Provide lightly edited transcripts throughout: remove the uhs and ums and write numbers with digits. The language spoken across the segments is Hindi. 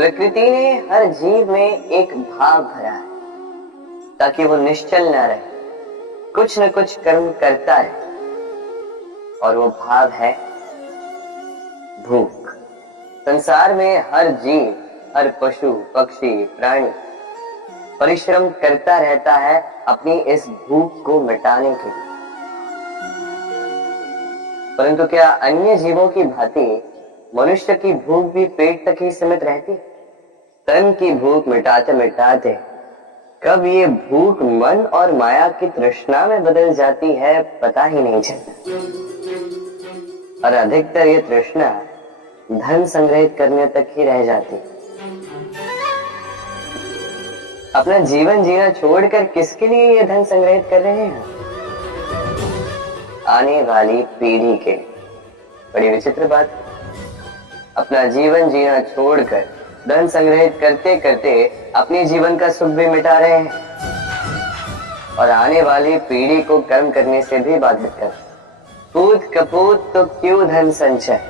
प्रकृति ने हर जीव में एक भाव भरा है ताकि वो निश्चल न रहे, कुछ न कुछ कर्म करता रहे। और वो भाव है भूख। संसार में हर जीव, हर पशु पक्षी प्राणी परिश्रम करता रहता है अपनी इस भूख को मिटाने के लिए। परंतु क्या अन्य जीवों की भांति मनुष्य की भूख भी पेट तक ही सीमित रहती? तन की भूख मिटाते मिटाते कब ये भूख मन और माया की तृष्णा में बदल जाती है पता ही नहीं चलता। और अधिकतर ये तृष्णा धन संग्रहित करने तक ही रह जाती। अपना जीवन जीना छोड़कर किसके लिए ये धन संग्रहित कर रहे हैं? आने वाली पीढ़ी के लिए। बड़ी विचित्र बात। अपना जीवन जीना छोड़कर धन संग्रहित करते करते अपने जीवन का सुख भी मिटा रहे हैं और आने वाली पीढ़ी को कर्म करने से भी बाधित कर। पूत कपूत तो क्यों धन संचय,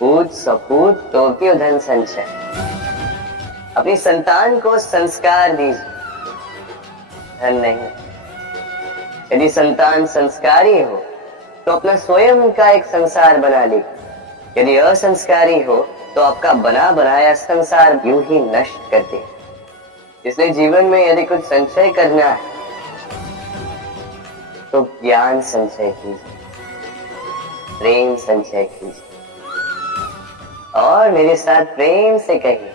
पूत सपूत तो क्यों धन संचय। अपनी संतान को संस्कार दीजिए, धन नहीं। यदि संतान संस्कारी हो तो अपना स्वयं का एक संसार बना ली। यदि असंस्कारी हो तो आपका बना बनाया संसार यूं ही नष्ट कर दे। इसलिए जीवन में यदि कुछ संचय करना है तो ज्ञान संचय कीजिए, प्रेम संचय कीजिए और मेरे साथ प्रेम से कहिए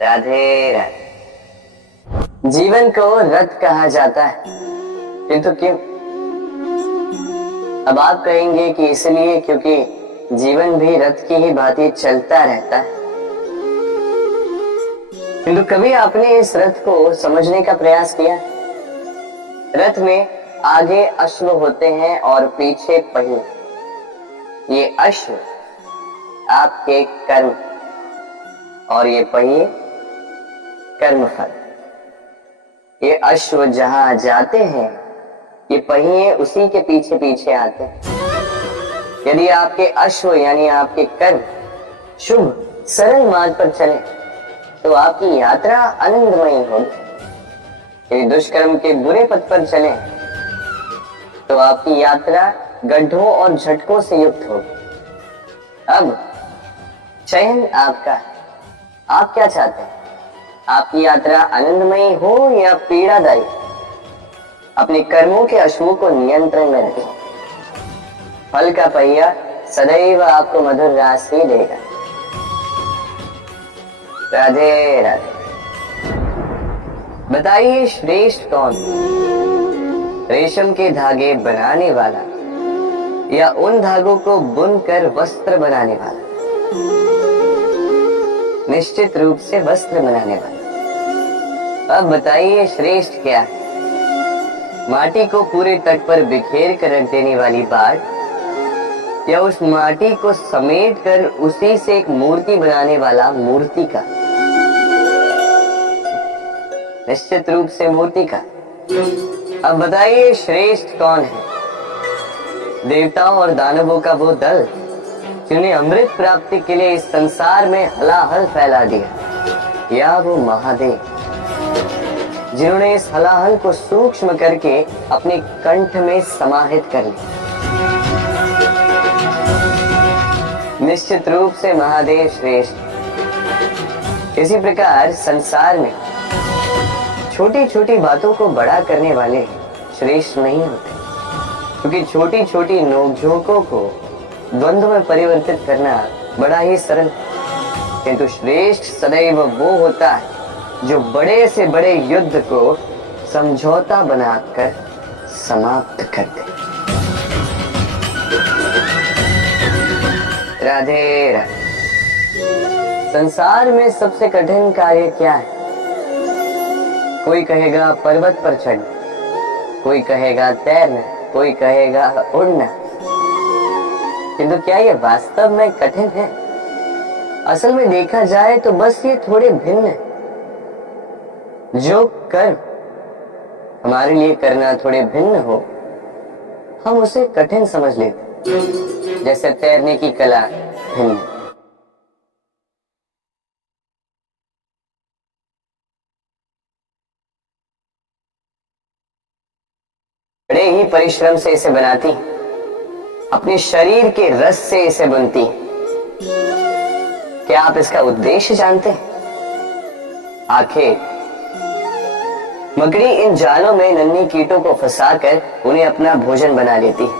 राधे राधे। जीवन को रथ कहा जाता है, किंतु क्यों? अब आप कहेंगे कि इसलिए क्योंकि जीवन भी रथ की ही भांति चलता रहता है। किंतु कभी आपने इस रथ को समझने का प्रयास किया? रथ में आगे अश्व होते हैं और पीछे पहिए। ये अश्व आपके कर्म और ये पहिए कर्मफल। ये अश्व जहां जाते हैं ये पहिए उसी के पीछे पीछे आते हैं। यदि आपके अश्व यानी आपके कर्म शुभ सरल मार्ग पर चले तो आपकी यात्रा आनंदमयी होगी। यदि दुष्कर्म के बुरे पथ पर चले तो आपकी यात्रा गड्ढों और झटकों से युक्त होगी। अब चयन आपका है, आप क्या चाहते हैं? आपकी यात्रा आनंदमयी हो या पीड़ादायी? अपने कर्मों के अश्वों को नियंत्रण में रखें। फल का पहिया सदैव आपको मधुर रास ही देगा। राधे राधे। बताइए श्रेष्ठ कौन? रेशम के धागे बनाने वाला या उन धागों को बुनकर वस्त्र बनाने वाला? निश्चित रूप से वस्त्र बनाने वाला। अब बताइए श्रेष्ठ क्या है? माटी को पूरे तट पर बिखेर कर रख देने वाली बाट या उस माटी को समेट कर उसी से एक मूर्ति बनाने वाला मूर्ति का? निश्चित रूप से मूर्ति का। अब बताइए श्रेष्ठ कौन है? देवताओं और दानवों का वो दल जिन्हें अमृत प्राप्ति के लिए इस संसार में हलाहल फैला दिया, या वो महादेव जिन्होंने इस हलाहल को सूक्ष्म करके अपने कंठ में समाहित कर लिया? निश्चित रूप से महादेव श्रेष्ठ। इसी प्रकार संसार में छोटी छोटी बातों को बड़ा करने वाले श्रेष्ठ नहीं होते, क्योंकि छोटी छोटी नोकझोंकों को द्वंद्व में परिवर्तित करना बड़ा ही सरल। किंतु श्रेष्ठ सदैव वो होता है जो बड़े से बड़े युद्ध को समझौता बनाकर समाप्त कर दे। राधे राधे। संसार में सबसे कठिन कार्य क्या है? कोई कहेगा पर्वत पर चढ़ना, कोई कहेगा तैरना, कोई कहेगा उड़ना। किंतु क्या ये वास्तव में कठिन है? असल में देखा जाए तो बस ये थोड़े भिन्न है। जो कर्म हमारे लिए करना थोड़े भिन्न हो हम उसे कठिन समझ लेते, जैसे तैरने की कला भिन्न। बड़े ही परिश्रम से इसे बनाती, अपने शरीर के रस से इसे बुनती। क्या आप इसका उद्देश्य जानते हैं? आखिर मकड़ी इन जालों में नन्ही कीटों को फंसाकर उन्हें अपना भोजन बना लेती है।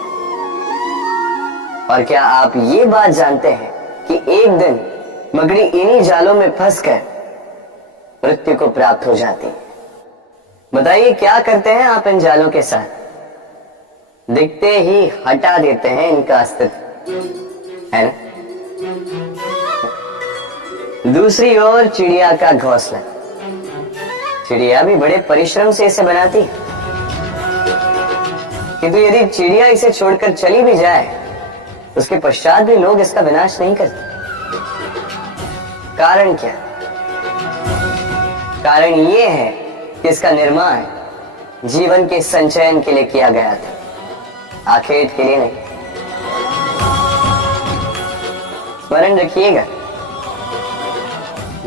और क्या आप ये बात जानते हैं कि एक दिन मकड़ी इन्हीं जालों में फंसकर मृत्यु को प्राप्त हो जाती है। बताइए क्या करते हैं आप इन जालों के साथ? दिखते ही हटा देते हैं इनका अस्तित्व, है ना? दूसरी ओर चिड़िया का घोंसला। चिड़िया भी बड़े परिश्रम से इसे बनाती, किंतु यदि चिड़िया इसे छोड़कर चली भी जाए उसके पश्चात भी लोग इसका विनाश नहीं करते। कारण क्या? कारण यह है कि इसका निर्माण जीवन के संचयन के लिए किया गया था, आखेट के लिए नहीं। स्मरण रखिएगा,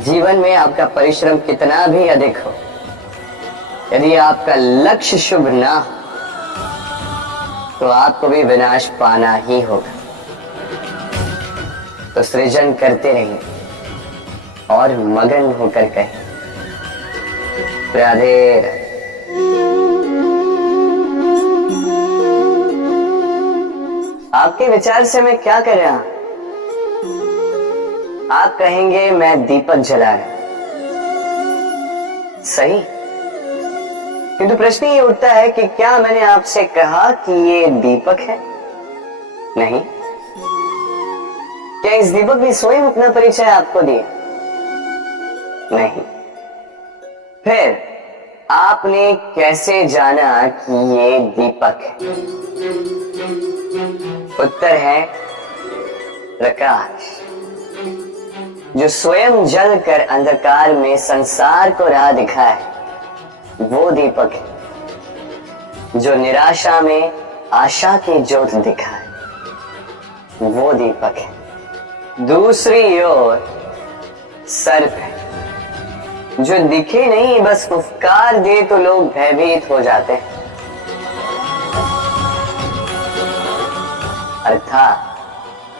जीवन में आपका परिश्रम कितना भी अधिक हो, यदि आपका लक्ष्य शुभ ना हो तो आपको भी विनाश पाना ही होगा। तो सृजन करते रहिए और मगन होकर कहें राधे राधे। आपके विचार से मैं क्या कर रहा हूं? आप कहेंगे मैं दीपक जला रहा हूं। सही, किंतु प्रश्न ये उठता है कि क्या मैंने आपसे कहा कि ये दीपक है? नहीं। क्या इस दीपक ने स्वयं अपना परिचय आपको दिया? नहीं। फिर आपने कैसे जाना कि ये दीपक है? उत्तर है प्रकाश, जो स्वयं जलकर अंधकार में संसार को राह दिखाए, वो दीपक है। जो निराशा में आशा की ज्योत दिखाए, वो दीपक है। दूसरी ओर सर्प है, जो दिखे नहीं, बस फुफकार दे तो लोग भयभीत हो जाते हैं। अर्थात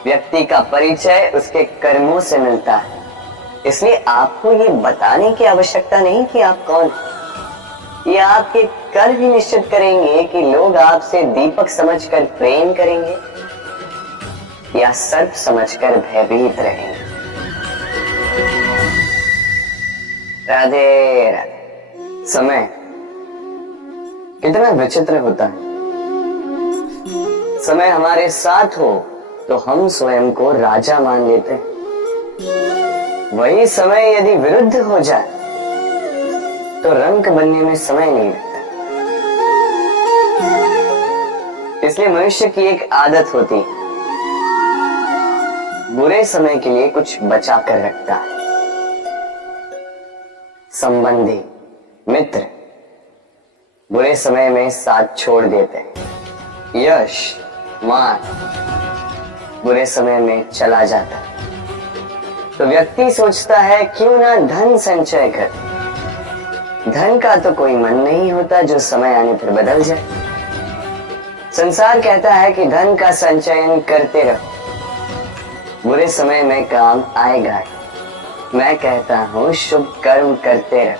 व्यक्ति का परिचय उसके कर्मों से मिलता है, इसलिए आपको ये बताने की आवश्यकता नहीं कि आप कौन हैं। ये आपके कर्म ही निश्चित करेंगे कि लोग आपसे दीपक समझकर प्रेम करेंगे या सर्प समझकर भयभीत रहेंगे। राधे राधे। समय कितना विचित्र होता है। समय हमारे साथ हो तो हम स्वयं को राजा मान लेते हैं, वही समय यदि विरुद्ध हो जाए तो रंक बनने में समय नहीं लगता। इसलिए मनुष्य की एक आदत होती है, बुरे समय के लिए कुछ बचा कर रखता है। संबंधी, मित्र बुरे समय में साथ छोड़ देते हैं। यश, मान बुरे समय में चला जाता है। तो व्यक्ति सोचता है क्यों ना धन संचय कर। धन का तो कोई मन नहीं होता जो समय आने पर बदल जाए। संसार कहता है कि धन का संचयन करते रहो, बुरे समय में काम आएगा। मैं कहता हूं शुभ कर्म करते रहो,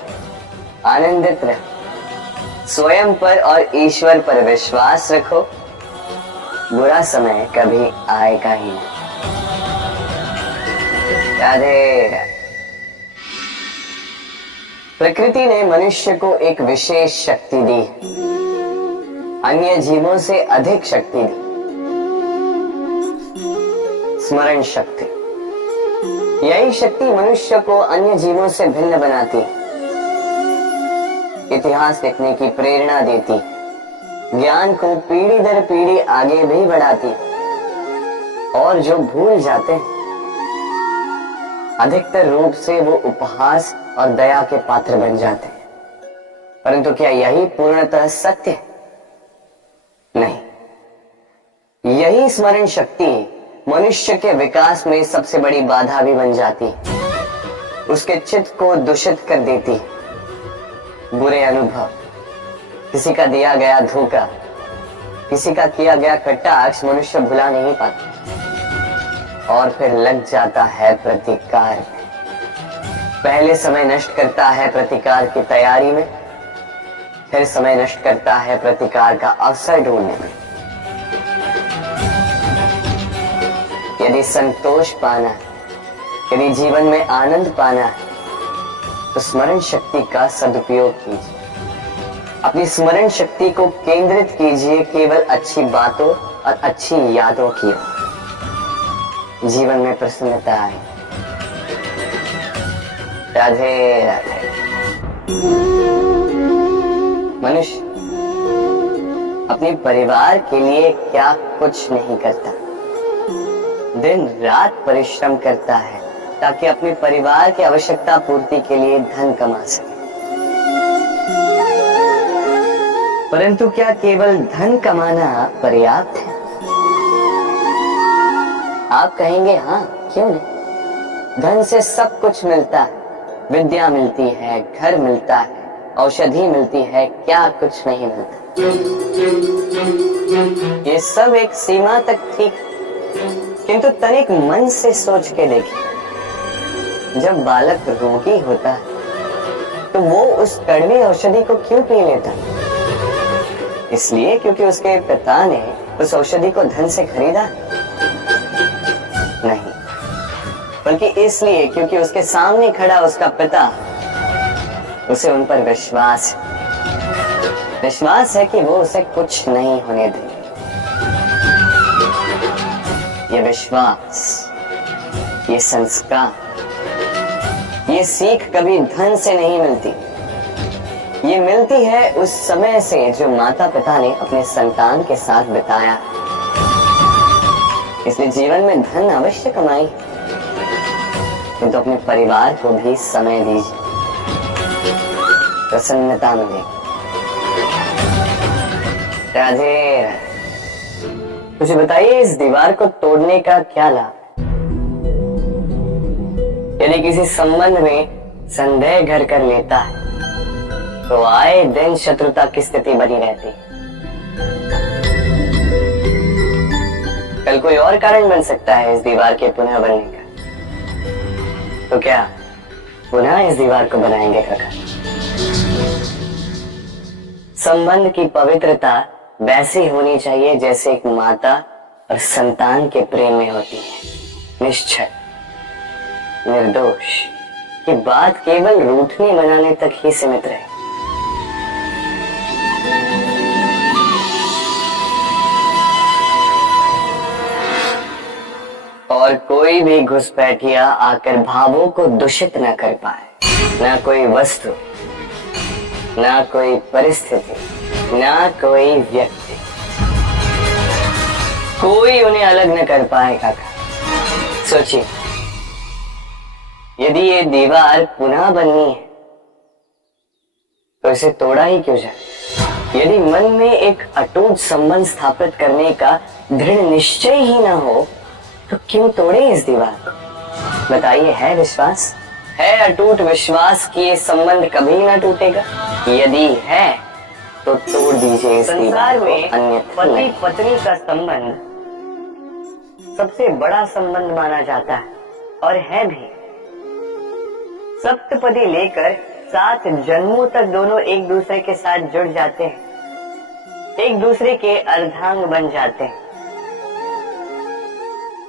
आनंदित रहो, स्वयं पर और ईश्वर पर विश्वास रखो, बुरा समय कभी आएगा ही नहीं। राधे राधे। प्रकृति ने मनुष्य को एक विशेष शक्ति दी, अन्य जीवों से अधिक शक्ति दी, स्मरण शक्ति। यही शक्ति मनुष्य को अन्य जीवों से भिन्न बनाती, इतिहास लिखने की प्रेरणा देती, ज्ञान को पीढ़ी दर पीढ़ी आगे भी बढ़ाती। और जो भूल जाते हैं अधिकतर रूप से वो उपहास और दया के पात्र बन जाते हैं। परंतु क्या यही पूर्णतः सत्य है? नहीं। यही स्मरण शक्ति मनुष्य के विकास में सबसे बड़ी बाधा भी बन जाती, उसके चित्त को दूषित कर देती। बुरे अनुभव, किसी का दिया गया धोखा, किसी का किया गया कटाक्ष मनुष्य भुला नहीं पाता और फिर लग जाता है प्रतिकार में। पहले समय नष्ट करता है प्रतिकार की तैयारी में, फिर समय नष्ट करता है प्रतिकार का अवसर ढूंढने में। यदि संतोष पाना है, यदि जीवन में आनंद पाना है, तो स्मरण शक्ति का सदुपयोग कीजिए। अपनी स्मरण शक्ति को केंद्रित कीजिए केवल अच्छी बातों और अच्छी यादों की ओर। जीवन में प्रसन्नता आए। राधे राधे। मनुष्य अपने परिवार के लिए क्या कुछ नहीं करता, दिन रात परिश्रम करता है ताकि अपने परिवार की आवश्यकता पूर्ति के लिए धन कमा सके। परंतु क्या केवल धन कमाना पर्याप्त है? आप कहेंगे हाँ, क्यों नहीं। धन से सब कुछ मिलता है, विद्या मिलती है, घर मिलता है, औषधि मिलती है, क्या कुछ नहीं मिलता। ये सब एक सीमा तक ठीक, किंतु तनिक मन से सोच के देखिए, जब बालक रोगी होता है तो वो उस कड़वी औषधि को क्यों पी लेता है? इसलिए क्योंकि उसके पिता ने उस औषधि को धन से खरीदा नहीं, बल्कि इसलिए क्योंकि उसके सामने खड़ा उसका पिता, उसे उन पर विश्वास है कि वो उसे कुछ नहीं होने देंगे। ये विश्वास, ये संस्कार, ये सीख कभी धन से नहीं मिलती। ये मिलती है उस समय से जो माता पिता ने अपने संतान के साथ बिताया। इसलिए जीवन में धन अवश्य कमाई, किंतु अपने परिवार को भी समय दीजिए, प्रसन्नता मिलेगी। राधे राधे। मुझे बताइए, इस दीवार को तोड़ने का क्या लाभ है? यदि किसी संबंध में संदेह घर कर लेता है तो आए दिन शत्रुता की स्थिति बनी रहती है। कल कोई और कारण बन सकता है इस दीवार के पुनः बनने का। तो क्या पुनः इस दीवार को बनाएंगे काका? संबंध की पवित्रता वैसी होनी चाहिए जैसे एक माता और संतान के प्रेम में होती है, निश्चल, निर्दोष, कि बात केवल रूठने मनाने तक ही सीमित रहे। और कोई भी घुसपैठिया आकर भावों को दूषित न कर पाए। ना कोई वस्तु, ना कोई परिस्थिति, ना कोई व्यक्ति, कोई उन्हें अलग न कर पाए काका। सोचिए, यदि ये दीवार पुनः बननी है तो इसे तोड़ा ही क्यों जाए? यदि मन में एक अटूट संबंध स्थापित करने का दृढ़ निश्चय ही ना हो तो क्यों तोड़े इस दीवार को? बताइए, है विश्वास, है अटूट विश्वास कि ये संबंध कभी ना टूटेगा? यदि है तो तोड़ दीजिए इस दीवार को, अन्यथा पति पत्नी का संबंध सबसे बड़ा संबंध माना जाता है और है भी। सप्तपदी लेकर 7 जन्मों तक दोनों एक दूसरे के साथ जुड़ जाते हैं, एक दूसरे के अर्धांग बन जाते हैं।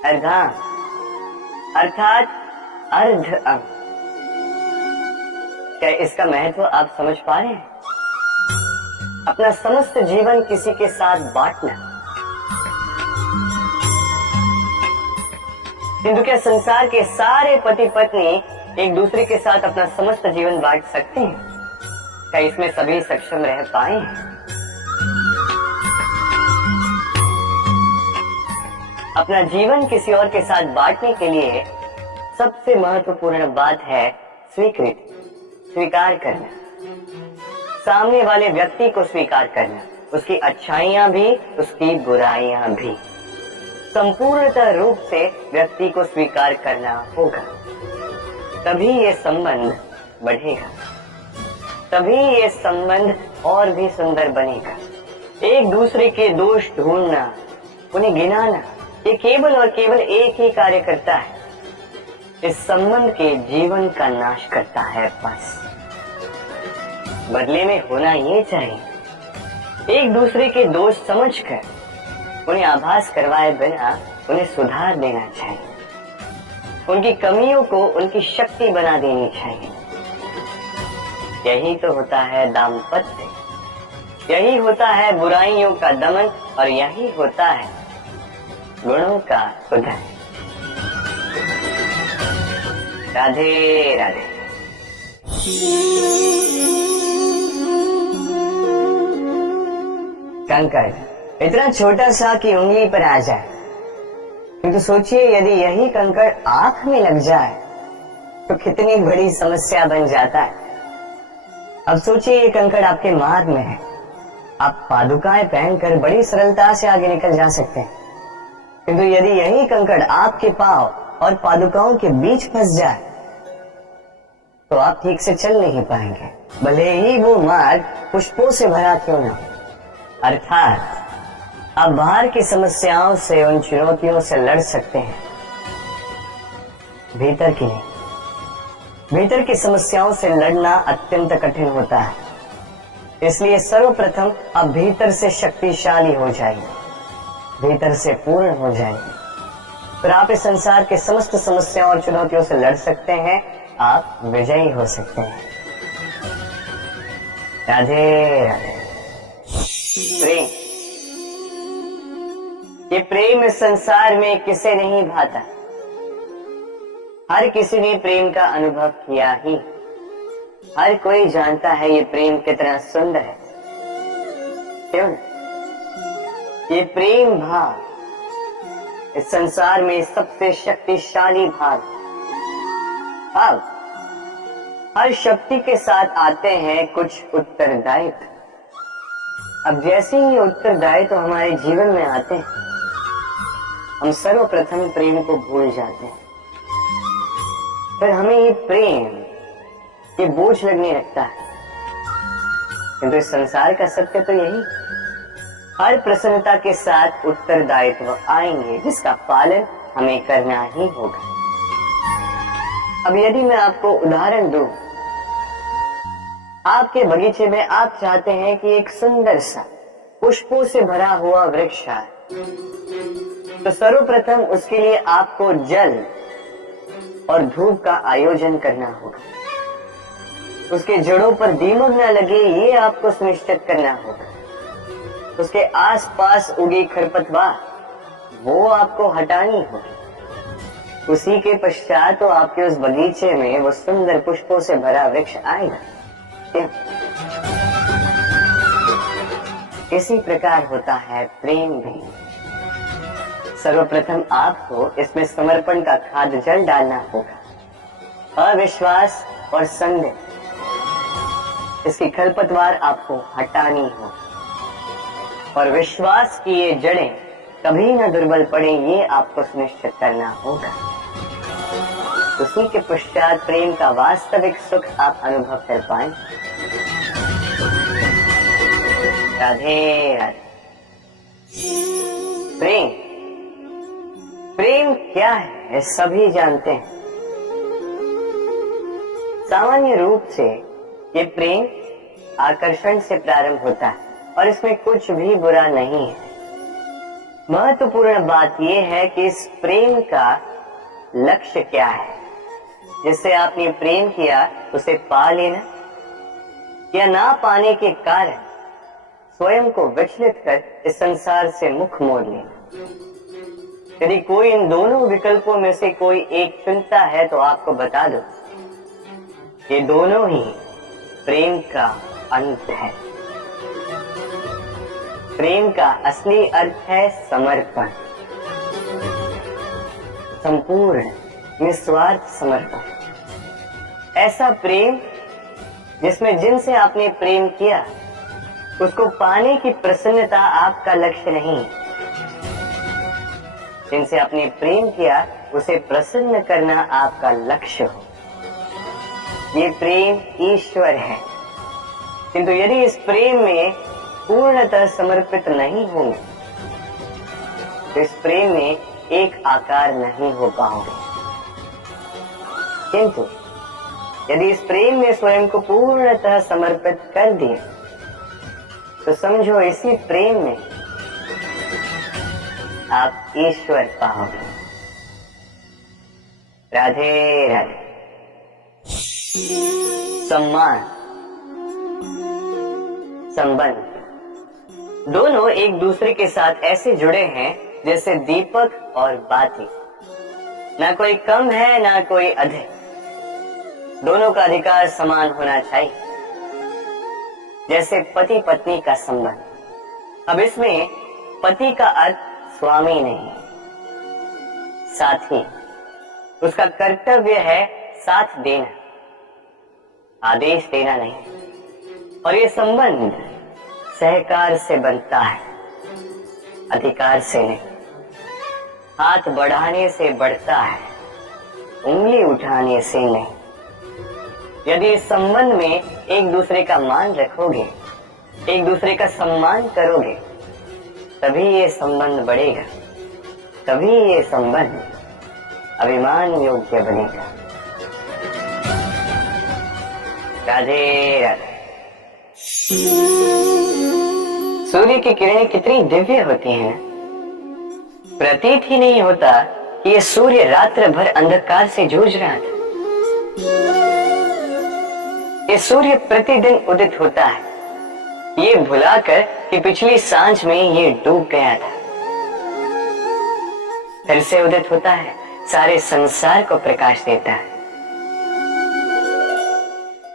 अर्धांग अर्थात अर्ध अंग। क्या इसका महत्व आप समझ पा रहे हैं? अपना समस्त जीवन किसी के साथ बांटना। किंतु क्या संसार के सारे पति पत्नी एक दूसरे के साथ अपना समस्त जीवन बांट सकते हैं? क्या इसमें सभी सक्षम रह पाए हैं? अपना जीवन किसी और के साथ बांटने के लिए सबसे महत्वपूर्ण बात है स्वीकृति, स्वीकार करना। सामने वाले व्यक्ति को स्वीकार करना, उसकी अच्छाइयां भी, उसकी बुराइयां भी। संपूर्णतः रूप से व्यक्ति को स्वीकार करना होगा, तभी ये संबंध बढ़ेगा, तभी ये संबंध और भी सुंदर बनेगा। एक दूसरे के दोष ढूंढना, उन्हें गिनाना, ये केवल और केवल एक ही कार्य करता है, इस संबंध के जीवन का नाश करता है। बस बदले में होना ये चाहिए, एक दूसरे के दोष समझकर उन्हें आभास करवाए बिना उन्हें सुधार देना चाहिए, उनकी कमियों को उनकी शक्ति बना देनी चाहिए। यही तो होता है दाम्पत्य, यही होता है बुराइयों का दमन, और यही होता है गुणों का उदय। राधे राधे। कंकड़ इतना छोटा सा कि उंगली पर आ जाए, किंतु सोचिए यदि यही कंकड़ आंख में लग जाए तो कितनी बड़ी समस्या बन जाता है। अब सोचिए ये कंकड़ आपके मार्ग में है, आप पादुकाएं पहनकर बड़ी सरलता से आगे निकल जा सकते हैं, किंतु यदि यही कंकड़ आपके पांव और पादुकाओं के बीच फंस जाए तो आप ठीक से चल नहीं पाएंगे, भले ही वो मार्ग पुष्पों से भरा क्यों ना। अर्थात आप बाहर की समस्याओं से, उन चुनौतियों से लड़ सकते हैं, भीतर की नहीं। भीतर की समस्याओं से लड़ना अत्यंत कठिन होता है, इसलिए सर्वप्रथम आप भीतर से शक्तिशाली हो जाइए, भीतर से पूर्ण हो जाइए, फिर आप इस संसार के समस्त समस्याओं और चुनौतियों से लड़ सकते हैं, आप विजयी हो सकते हैं। राधे राधे। प्रेम, ये प्रेम इस संसार में किसे नहीं भाता, हर किसी ने प्रेम का अनुभव किया ही, हर कोई जानता है ये प्रेम कितना सुंदर है, क्यों ना? ये प्रेम भाव इस संसार में सबसे शक्तिशाली भाव। अब हर शक्ति के साथ आते हैं कुछ उत्तरदायित्व। अब जैसे ही उत्तरदायित्व हमारे जीवन में आते हैं, हम सर्वप्रथम प्रेम को भूल जाते हैं, फिर हमें ये प्रेम, ये बोझ लगने लगता है। किंतु इस संसार का सत्य तो यही, हर प्रसन्नता के साथ उत्तरदायित्व आएंगे जिसका पालन हमें करना ही होगा। अब यदि मैं आपको उदाहरण दूं, आपके बगीचे में आप चाहते हैं कि एक सुंदर सा पुष्पों से भरा हुआ वृक्ष आए, तो सर्वप्रथम उसके लिए आपको जल और धूप का आयोजन करना होगा, उसके जड़ों पर दीमक न लगे ये आपको सुनिश्चित करना होगा, उसके आसपास उगी खरपतवार वो आपको हटानी होगी, उसी के पश्चात तो आपके उस बगीचे में वो सुंदर पुष्पों से भरा वृक्ष आएगा। इसी प्रकार होता है प्रेम भी। सर्वप्रथम आपको इसमें समर्पण का खाद जल डालना होगा, अविश्वास और संदेह, इसकी खरपतवार आपको हटानी होगी, और विश्वास की ये जड़ें कभी न दुर्बल पड़े ये आपको सुनिश्चित करना होगा। उसी के पश्चात प्रेम का वास्तविक सुख आप अनुभव कर पाए। राधे राधे। प्रेम, प्रेम क्या है सभी जानते हैं। सामान्य रूप से ये प्रेम आकर्षण से प्रारंभ होता है और इसमें कुछ भी बुरा नहीं है। महत्वपूर्ण बात यह है कि इस प्रेम का लक्ष्य क्या है। जिससे आपने प्रेम किया उसे पा लेना या ना पाने के कारण स्वयं को विचलित कर इस संसार से मुख मोड़ लेना। यदि कोई इन दोनों विकल्पों में से कोई एक चुनता है तो आपको बता दो, ये दोनों ही प्रेम का अंत है। प्रेम का असली अर्थ है समर्पण, संपूर्ण निस्वार्थ समर्पण। ऐसा प्रेम जिसमें जिनसे आपने प्रेम किया उसको पाने की प्रसन्नता आपका लक्ष्य नहीं, जिनसे आपने प्रेम किया उसे प्रसन्न करना आपका लक्ष्य हो। ये प्रेम ईश्वर है, किंतु यदि इस प्रेम में पूर्णतः समर्पित नहीं होंगे तो इस प्रेम में एक आकार नहीं हो पाओगे। किंतु यदि इस प्रेम में स्वयं को पूर्णतः समर्पित कर दिए तो समझो इसी प्रेम में आप ईश्वर पाओगे। राधे राधे। सम्मान, संबंध दोनों एक दूसरे के साथ ऐसे जुड़े हैं जैसे दीपक और बाती। ना कोई कम है ना कोई अधिक, दोनों का अधिकार समान होना चाहिए, जैसे पति पत्नी का संबंध। अब इसमें पति का अर्थ स्वामी नहीं, साथी। उसका कर्तव्य है साथ देना, आदेश देना नहीं। और ये संबंध सहकार से बनता है, अधिकार से नहीं। हाथ बढ़ाने से बढ़ता है, उंगली उठाने से नहीं। यदि इस संबंध में एक दूसरे का मान रखोगे, एक दूसरे का सम्मान करोगे, तभी ये संबंध बढ़ेगा, तभी ये संबंध अभिमान योग्य बनेगा। राधे राधे। सूर्य की किरणें कितनी दिव्य होती हैं। प्रतीत ही नहीं होता कि ये सूर्य रात्र भर अंधकार से जूझ रहा था। ये सूर्य प्रतिदिन उदित होता है, ये भुलाकर कि पिछली सांझ में ये डूब गया था। फिर से उदित होता है, सारे संसार को प्रकाश देता है।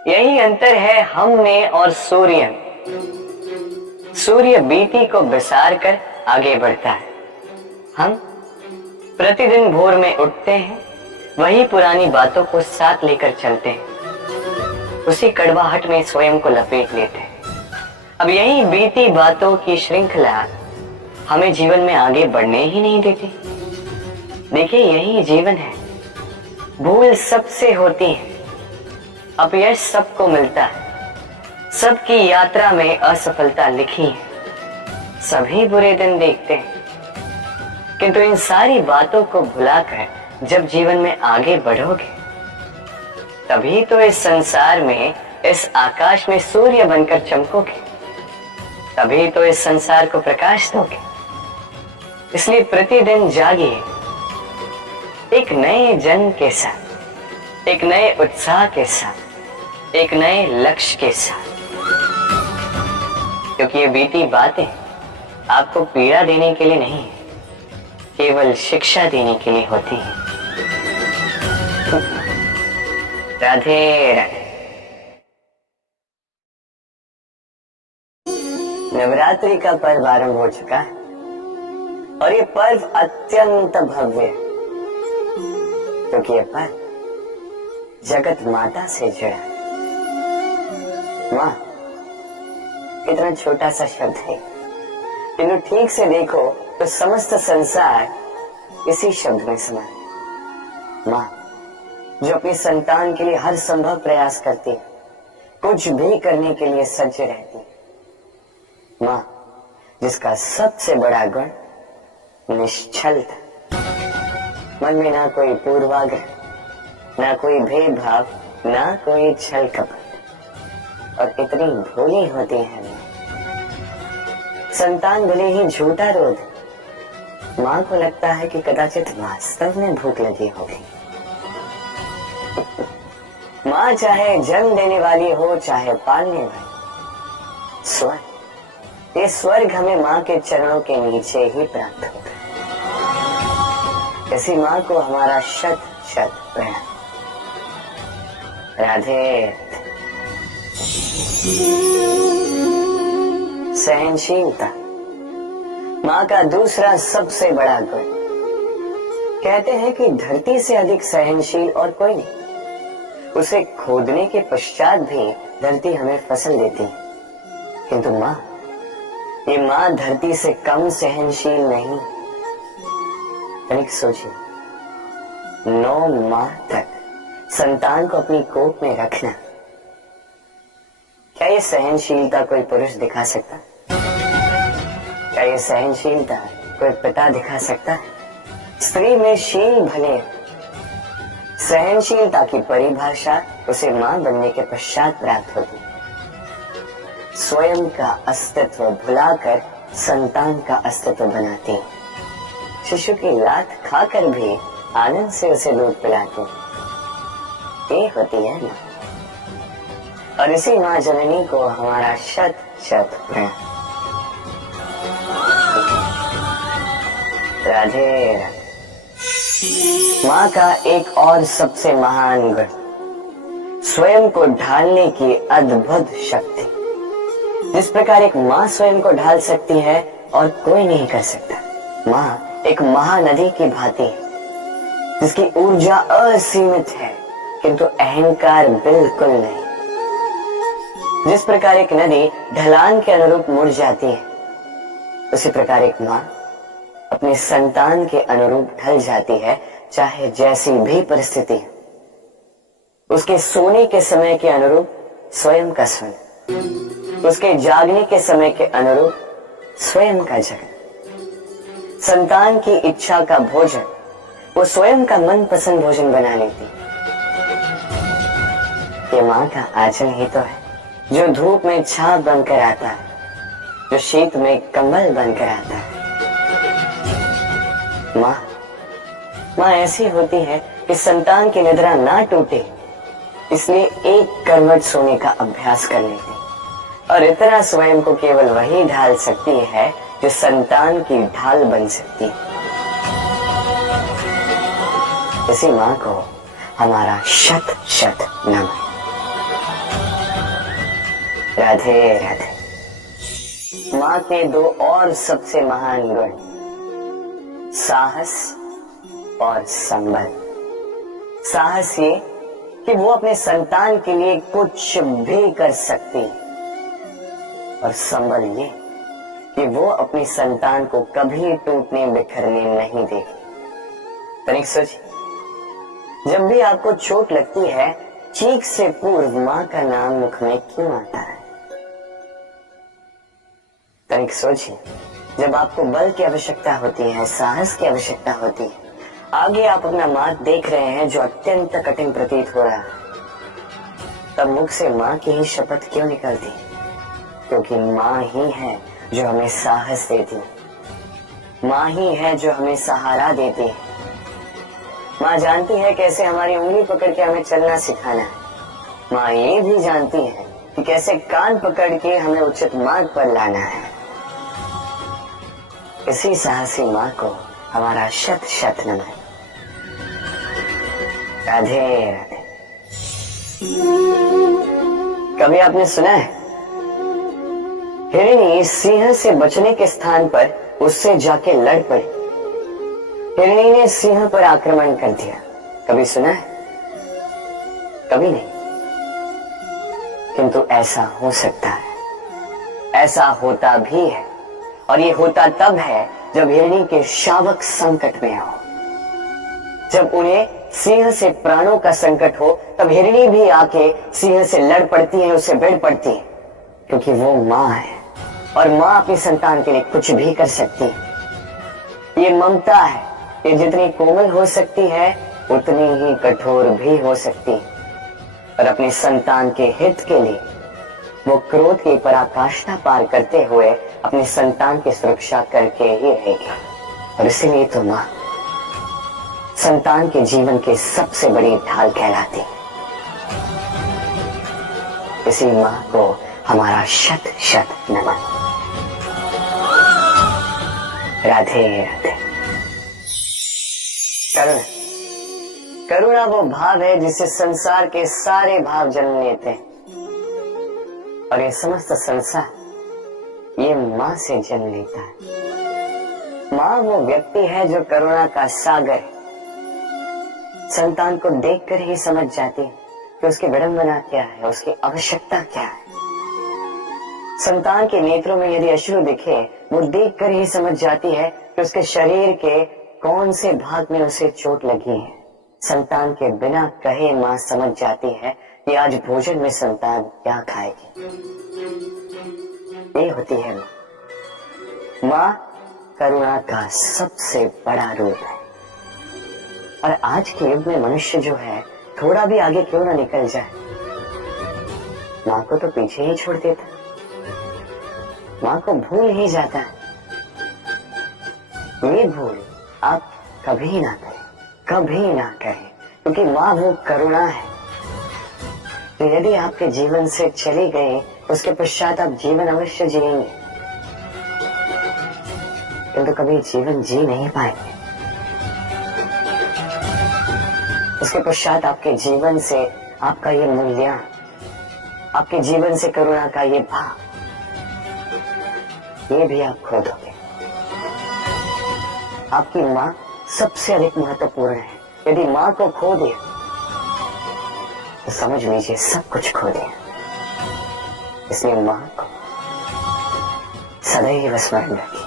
यही अंतर है हम में और सूर्य में। सूर्य बीती को बिसार कर आगे बढ़ता है। हम प्रतिदिन भोर में उठते हैं, वही पुरानी बातों को साथ लेकर चलते हैं, उसी कड़वाहट में स्वयं को लपेट लेते हैं। अब यही बीती बातों की श्रृंखला हमें जीवन में आगे बढ़ने ही नहीं देती। देखिए, यही जीवन है। भूल सबसे होती है, अपयश सबको मिलता है, सबकी यात्रा में असफलता लिखी है, सभी बुरे दिन देखते हैं। किंतु इन सारी बातों को भुलाकर जब जीवन में आगे बढ़ोगे, तभी तो इस संसार में, इस आकाश में सूर्य बनकर चमकोगे, तभी तो इस संसार को प्रकाश दोगे। इसलिए प्रतिदिन जागिए, एक नए जन्म के साथ, एक नए उत्साह के साथ, एक नए लक्ष्य के साथ। क्योंकि ये बीती बातें आपको पीड़ा देने के लिए नहीं, केवल शिक्षा देने के लिए होती हैं। राधे राधे। नवरात्रि का पर्व आरंभ हो चुका है और ये पर्व अत्यंत भव्य है, क्योंकि ये पर्व जगत माता से जुड़ा है। माँ इतना छोटा सा शब्द है, किंतु ठीक से देखो तो समस्त संसार इसी शब्द में समा है। माँ जो अपनी संतान के लिए हर संभव प्रयास करती है, कुछ भी करने के लिए सज्ज रहती है। माँ जिसका सबसे बड़ा गुण निश्चलता, मन में ना कोई पूर्वाग्रह, ना कोई भेदभाव, ना कोई छल कपट, और इतनी भोली होती है। संतान भले ही झूठा रो दे, माँ को लगता है कि कदाचित वास्तव में भूख लगी होगी। माँ चाहे जन्म देने वाली हो, चाहे पालने वाली, स्वर्ग, ये स्वर्ग हमें माँ के चरणों के नीचे ही प्राप्त होता है। ऐसी माँ को हमारा शत शत प्रणाम। राधे। सहनशीलता माँ का दूसरा सबसे बड़ा गुण। कहते हैं कि धरती से अधिक सहनशील और कोई नहीं। उसे खोदने के पश्चात भी धरती हमें फसल देती है, किंतु माँ, ये माँ धरती से कम सहनशील नहीं। तनिक सोचिए, 9 माह तक संतान को अपनी कोख में रखना, क्या ये सहनशीलता कोई पुरुष दिखा सकता? क्या ये सहनशीलता कोई पिता दिखा सकता है? स्त्री में शील भले, सहनशीलता की परिभाषा उसे मां बनने के पश्चात प्राप्त होती। स्वयं का अस्तित्व भुलाकर संतान का अस्तित्व बनाती। शिशु की लात खाकर भी आनंद से उसे दूध पिलाती। ये होती है मां। और इसी मां जननी को हमारा शत शत प्रणाम। राधे राधे। मां का एक और सबसे महान गुण, स्वयं को ढालने की अद्भुत शक्ति। जिस प्रकार एक मां स्वयं को ढाल सकती है और कोई नहीं कर सकता। मां एक महानदी की भांति है जिसकी ऊर्जा असीमित है किंतु अहंकार बिल्कुल नहीं। जिस प्रकार एक नदी ढलान के अनुरूप मुड़ जाती है, उसी प्रकार एक मां अपने संतान के अनुरूप ढल जाती है, चाहे जैसी भी परिस्थिति है। उसके सोने के समय के अनुरूप स्वयं का सोना, उसके जागने के समय के अनुरूप स्वयं का जगना। संतान की इच्छा का भोजन वो स्वयं का मनपसंद भोजन बना लेती। ये मां का आचरण ही तो है जो धूप में छाप बनकर आता है, जो शीत में कंबल बनकर आता है। मां ऐसी होती है कि संतान की निद्रा ना टूटे, इसलिए एक करवट सोने का अभ्यास कर लेती और इतना स्वयं को केवल वही ढाल सकती है जो संतान की ढाल बन सकती है। इसी मां को हमारा शत शत नमन। राधे राधे। मां के दो और सबसे महान गुण, साहस और संबल। साहस ये कि वो अपने संतान के लिए कुछ भी कर सकती, और संबल ये कि वो अपनी संतान को कभी टूटने बिखरने नहीं देगी। तनिक सोचिए, जब भी आपको चोट लगती है, चीख से पूर्व मां का नाम मुख में क्यों आता है? तनिक सोचिए, जब आपको बल की आवश्यकता होती है, साहस की आवश्यकता होती है, आगे आप अपना मार्ग देख रहे हैं जो अत्यंत कठिन प्रतीत हो रहा है, तब मुख से मां की ही शपथ क्यों निकलती? क्योंकि मां ही है जो हमें साहस देती है, मां ही है जो हमें सहारा देती है। मां जानती है कैसे हमारी उंगली पकड़ के हमें चलना सिखाना है। मां ये भी जानती है कि कैसे कान पकड़ के हमें उचित मार्ग पर लाना है। इसी साहसी मां को हमारा शत शत नमन। राधे राधे। कभी आपने सुना है हिरणी सिंह से बचने के स्थान पर उससे जाके लड़ पड़ी? हिरणी ने सिंह पर आक्रमण कर दिया। कभी सुना है? कभी नहीं। किंतु ऐसा हो सकता है, ऐसा होता भी है, और ये होता तब है जब हिरणी के शावक संकट में हो। जब उन्हें सिंह से प्राणों का संकट हो, तब हिरणी भी आके सिंह से लड़ पड़ती है, उसे भिड़ पड़ती है, क्योंकि वो मां है और मां अपनी संतान के लिए कुछ भी कर सकती है। ये ममता है, ये जितनी कोमल हो सकती है उतनी ही कठोर भी हो सकती है, और अपने संतान के हित के लिए वो क्रोध की पराकाष्ठा पार करते हुए अपनी संतान की सुरक्षा करके ही रहेगी। और इसीलिए तो मां संतान के जीवन के सबसे बड़ी ढाल कहलाती है। इसी मां को हमारा शत शत नमन। राधे राधे। करुणा, करुणा वो भाव है जिससे संसार के सारे भाव जन्म लेते हैं, और ये समस्त संसार ये मां से जन्म लेता है। मां वो व्यक्ति है जो करुणा का सागर है। संतान को देखकर ही समझ जाती है कि उसकी विडंबना क्या है, उसकी आवश्यकता क्या है। संतान के नेत्रों में यदि अश्रु दिखे, वो देखकर ही समझ जाती है कि उसके शरीर के कौन से भाग में उसे चोट लगी है। संतान के बिना कहे मां समझ जाती है कि आज भोजन में संतान क्या खाएगी। ये होती है मां। माँ करुणा का सबसे बड़ा रूप है। और आज के युग में मनुष्य जो है थोड़ा भी आगे क्यों ना निकल जाए, माँ को तो पीछे ही छोड़ देता, माँ को भूल ही जाता है। ये भूल आप कभी ना करें, कभी ना करें, क्योंकि माँ वो करुणा है। तो यदि आपके जीवन से चली गई, उसके पश्चात आप जीवन अवश्य जिएंगे, किंतु कभी जीवन जी नहीं पाएंगे। उसके पश्चात आपके जीवन से आपका ये मूल्यांकन, आपके जीवन से करुणा का ये भाव, ये भी आप खो दोगे। आपकी माँ सबसे अधिक महत्वपूर्ण है। यदि माँ को खो दिया तो समझ लीजिए सब कुछ खो दिया। इसलिए माँ को सदैव स्मरण रखिए,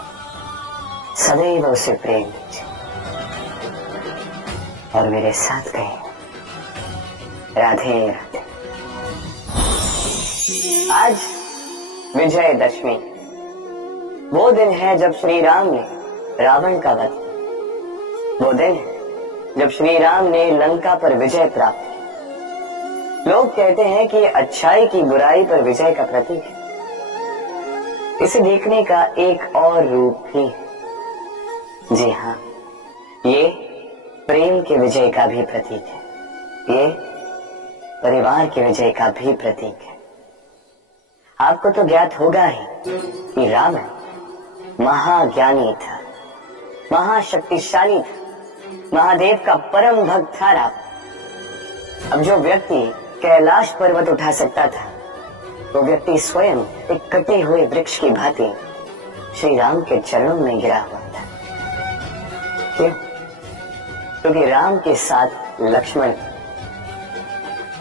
सदैव उसे प्रेम कीजिए और मेरे साथ कहिए राधे राधे। आज विजयदशमी, वो दिन है जब श्री राम ने रावण का वध, वो दिन है जब श्री राम ने लंका पर विजय प्राप्त की। लोग कहते हैं कि अच्छाई की बुराई पर विजय का प्रतीक है। इसे देखने का एक और रूप भी है। जी हाँ, ये प्रेम के विजय का भी प्रतीक है, ये परिवार के विजय का भी प्रतीक है। आपको तो ज्ञात होगा ही कि रावण महाज्ञानी था, महाशक्तिशाली था, महादेव का परम भक्त था रावण। अब जो व्यक्ति कैलाश पर्वत उठा सकता था, वो व्यक्ति स्वयं एक कटे हुए वृक्ष की भांति श्री राम के चरणों में गिरा हुआ था। क्यों? क्योंकि राम के साथ लक्ष्मण,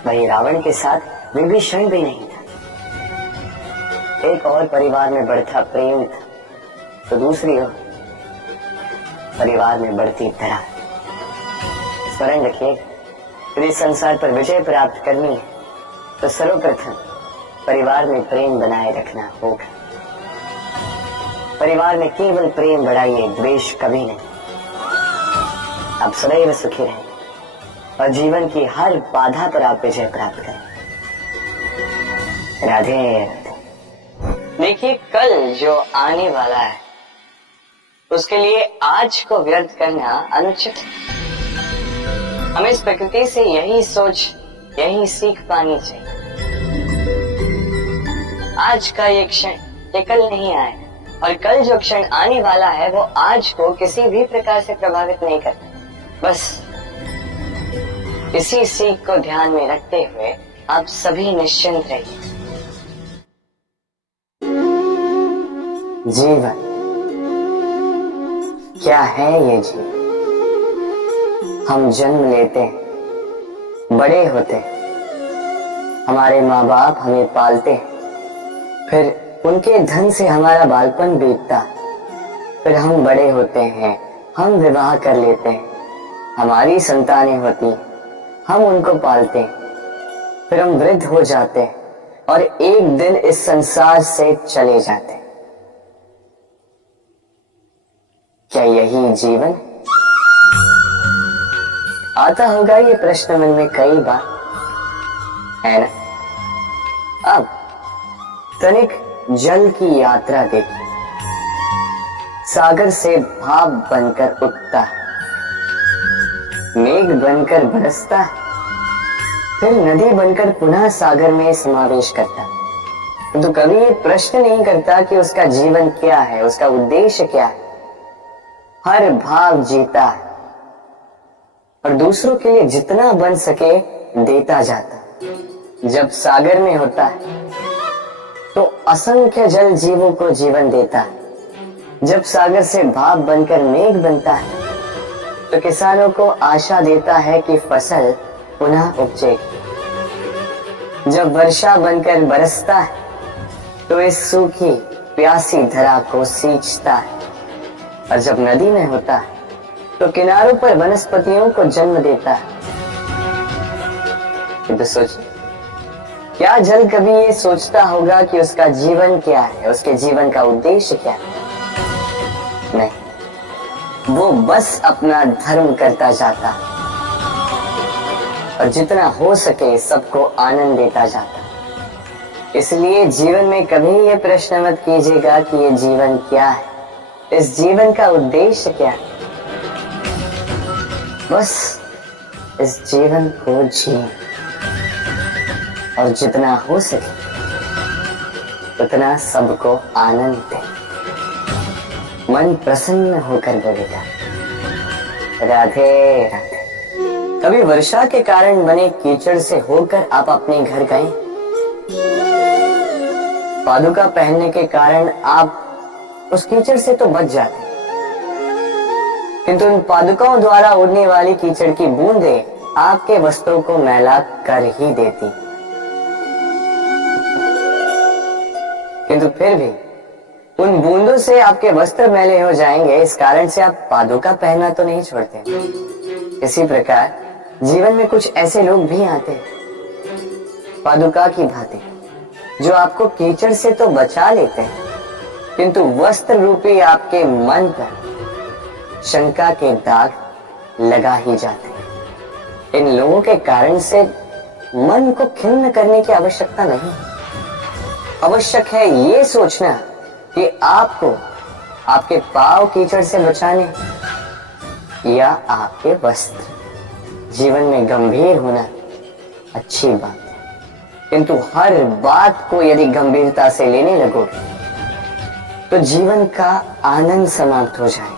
वही रावण के साथ विभीषण भी नहीं था। एक और परिवार में बढ़ता प्रेम था, तो दूसरी ओर परिवार में बढ़ती तरह। स्मरण रखिए, यदि संसार पर विजय प्राप्त करनी है तो सर्वप्रथम परिवार में प्रेम बनाए रखना होगा। परिवार में केवल प्रेम बढ़ाइए, द्वेष कभी नहीं। आप सदैव सुखी रहें और जीवन की हर बाधा पर आप विजय प्राप्त करें। राधे राधे। देखिए, कल जो आने वाला है उसके लिए आज को व्यर्थ करना अनुचित है। हमें इस प्रकृति से यही सोच, यही सीख पानी चाहिए। आज का ये क्षण ये कल नहीं आए, और कल जो क्षण आने वाला है वो आज को किसी भी प्रकार से प्रभावित नहीं करता। बस इसी सीख को ध्यान में रखते हुए आप सभी निश्चिंत रहिए। जीवन क्या है ये जीवन? हम जन्म लेते हैं, बड़े होते हैं, हमारे माँ बाप हमें पालते हैं, फिर उनके धन से हमारा बालपन बीतता, फिर हम बड़े होते हैं, हम विवाह कर लेते हैं, हमारी संतानें होती हैं, हम उनको पालते हैं, फिर हम वृद्ध हो जाते हैं और एक दिन इस संसार से चले जाते हैं। क्या यही जीवन? आता होगा ये प्रश्न मन में कई बार, है ना? अब तनिक जल की यात्रा देखिए। सागर से भाप बनकर उठता है, मेघ बनकर बरसता है, फिर नदी बनकर पुनः सागर में समावेश करता है। तो कभी ये प्रश्न नहीं करता कि उसका जीवन क्या है, उसका उद्देश्य क्या है। हर भाव जीता है और दूसरों के लिए जितना बन सके देता जाता। जब सागर में होता है तो असंख्य जल जीवों को जीवन देता है। जब सागर से भाप बनकर मेघ बनता है तो किसानों को आशा देता है कि फसल पुनः उपजेगी। जब वर्षा बनकर बरसता है तो इस सूखी प्यासी धरा को सींचता है। और जब नदी में होता है तो किनारों पर वनस्पतियों को जन्म देता है। तो सोचिए, क्या जल कभी ये सोचता होगा कि उसका जीवन क्या है, उसके जीवन का उद्देश्य क्या है? वो बस अपना धर्म करता जाता और जितना हो सके सबको आनंद देता जाता। इसलिए जीवन में कभी ये प्रश्न मत कीजिएगा कि ये जीवन क्या है, इस जीवन का उद्देश्य क्या है। बस इस जीवन को जिए और जितना हो सके उतना सबको आनंद दे। मन प्रसन्न होकर बोलेगा राधे राधे। कभी वर्षा के कारण बने कीचड़ से होकर आप अपने घर गए? पादुका पहनने के कारण आप उस कीचड़ से तो बच जाते, किंतु उन पादुकाओं द्वारा उड़ने वाली कीचड़ की बूंदें आपके वस्त्रों को मैला कर ही देती। किंतु फिर भी उन बूंदों से आपके वस्त्र मैले हो जाएंगे, इस कारण से आप पादुका पहनना तो नहीं छोड़ते। इसी प्रकार जीवन में कुछ ऐसे लोग भी आते हैं पादुका की भांति, जो आपको कीचड़ से तो बचा लेते हैं, किंतु वस्त्र रूपी आपके मन पर शंका के दाग लगा ही जाते हैं। इन लोगों के कारण से मन को खिन्न करने की आवश्यकता नहीं। आवश्यक है ये सोचना कि आपको आपके पांव कीचड़ से बचाने या आपके वस्त्र। जीवन में गंभीर होना अच्छी बात है, किंतु हर बात को यदि गंभीरता से लेने लगोगे तो जीवन का आनंद समाप्त हो जाएगा।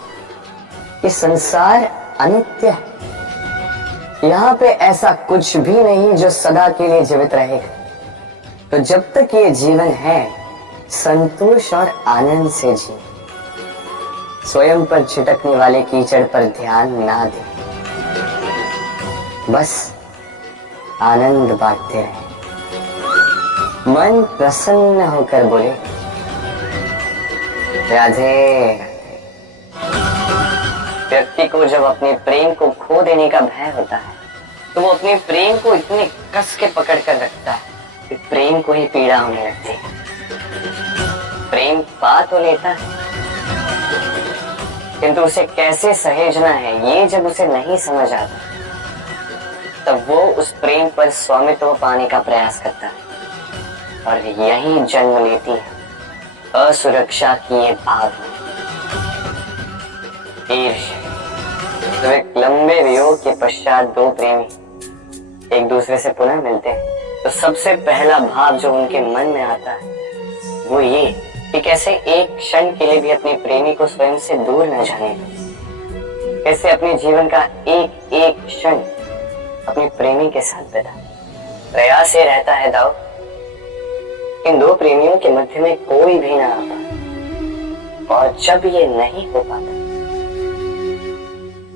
ये संसार अनित्य है, यहाँ पे ऐसा कुछ भी नहीं जो सदा के लिए जीवित रहेगा। तो जब तक ये जीवन है, संतोष और आनंद से जी। स्वयं पर छिटकने वाले कीचड़ पर ध्यान ना दें, बस आनंद बांटते रहे। मन प्रसन्न होकर बोले राधे राधे। व्यक्ति को जब अपने प्रेम को खो देने का भय होता है तो वो अपने प्रेम को इतने कस के पकड़ कर रखता है कि प्रेम को ही पीड़ा होने लगती है। प्रेम पा तो लेता है, किंतु उसे कैसे सहेजना है ये जब उसे नहीं समझ आता, तब वो उस प्रेम पर स्वामित्व पाने का प्रयास करता है और यही जन्म लेती है असुरक्षा की ये भावना, ईर्ष्या। तो एक लंबे वियोग के पश्चात दो प्रेमी एक दूसरे से पुनः मिलते हैं तो सबसे पहला भाव जो उनके मन में आता है वो ये कि कैसे एक क्षण के लिए भी अपने प्रेमी को स्वयं से दूर न जाने दो, कैसे अपने जीवन का एक एक क्षण अपने प्रेमी के साथ बिता। प्रयास ये रहता है दाऊ, इन दो प्रेमियों के मध्य में कोई भी ना आता, और जब ये नहीं हो पाता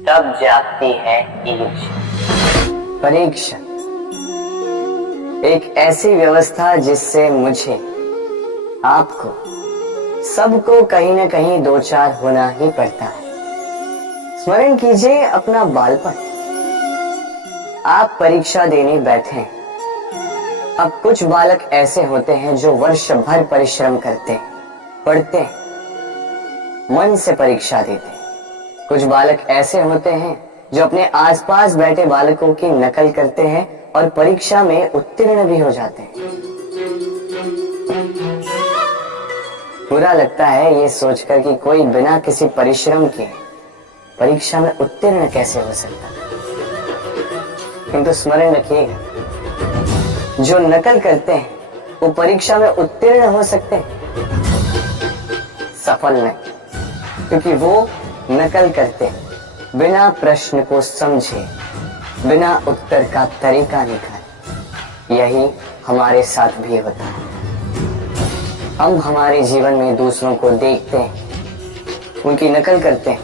तब जागती है ईर्ष्या, परीक्षा। एक ऐसी व्यवस्था जिससे मुझे, आपको, सबको कहीं ना कहीं दो चार होना ही पड़ता है। स्मरण कीजिए अपना बालपन। आप परीक्षा देने बैठे। अब कुछ बालक ऐसे होते हैं जो वर्ष भर परिश्रम करते हैं, पढ़ते हैं, मन से परीक्षा देते हैं। कुछ बालक ऐसे होते हैं जो अपने आसपास बैठे बालकों की नकल करते हैं और परीक्षा में उत्तीर्ण भी हो जाते हैं। बुरा लगता है ये सोचकर कि कोई बिना किसी परिश्रम के परीक्षा में उत्तीर्ण कैसे हो सकता है, किंतु स्मरण रखिएगा, जो नकल करते हैं वो परीक्षा में उत्तीर्ण हो सकते हैं, सफल नहीं, क्योंकि वो नकल करते हैं बिना प्रश्न को समझे, बिना उत्तर का तरीका निकाले। यही हमारे साथ भी होता है। हम हमारे जीवन में दूसरों को देखते हैं, उनकी नकल करते हैं,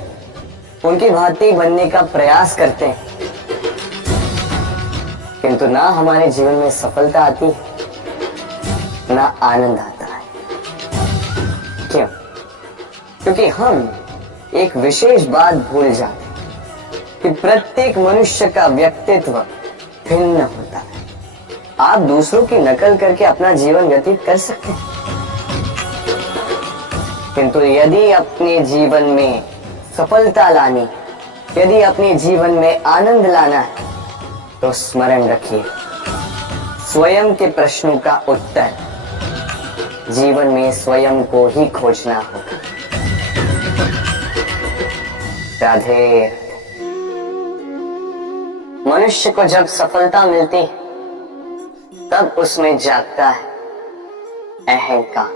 उनकी भांति बनने का प्रयास करते हैं, किंतु ना हमारे जीवन में सफलता आती है ना आनंद आता है। क्यों? क्योंकि हम एक विशेष बात भूल जाते हैं कि प्रत्येक मनुष्य का व्यक्तित्व भिन्न होता है। आप दूसरों की नकल करके अपना जीवन व्यतीत कर सकते हैं, किंतु यदि अपने जीवन में सफलता लानी, यदि अपने जीवन में आनंद लाना है तो स्मरण रखिए, स्वयं के प्रश्नों का उत्तर जीवन में स्वयं को ही खोजना होगा। राधे। मनुष्य को जब सफलता मिलती है तब उसमें जागता है अहंकार,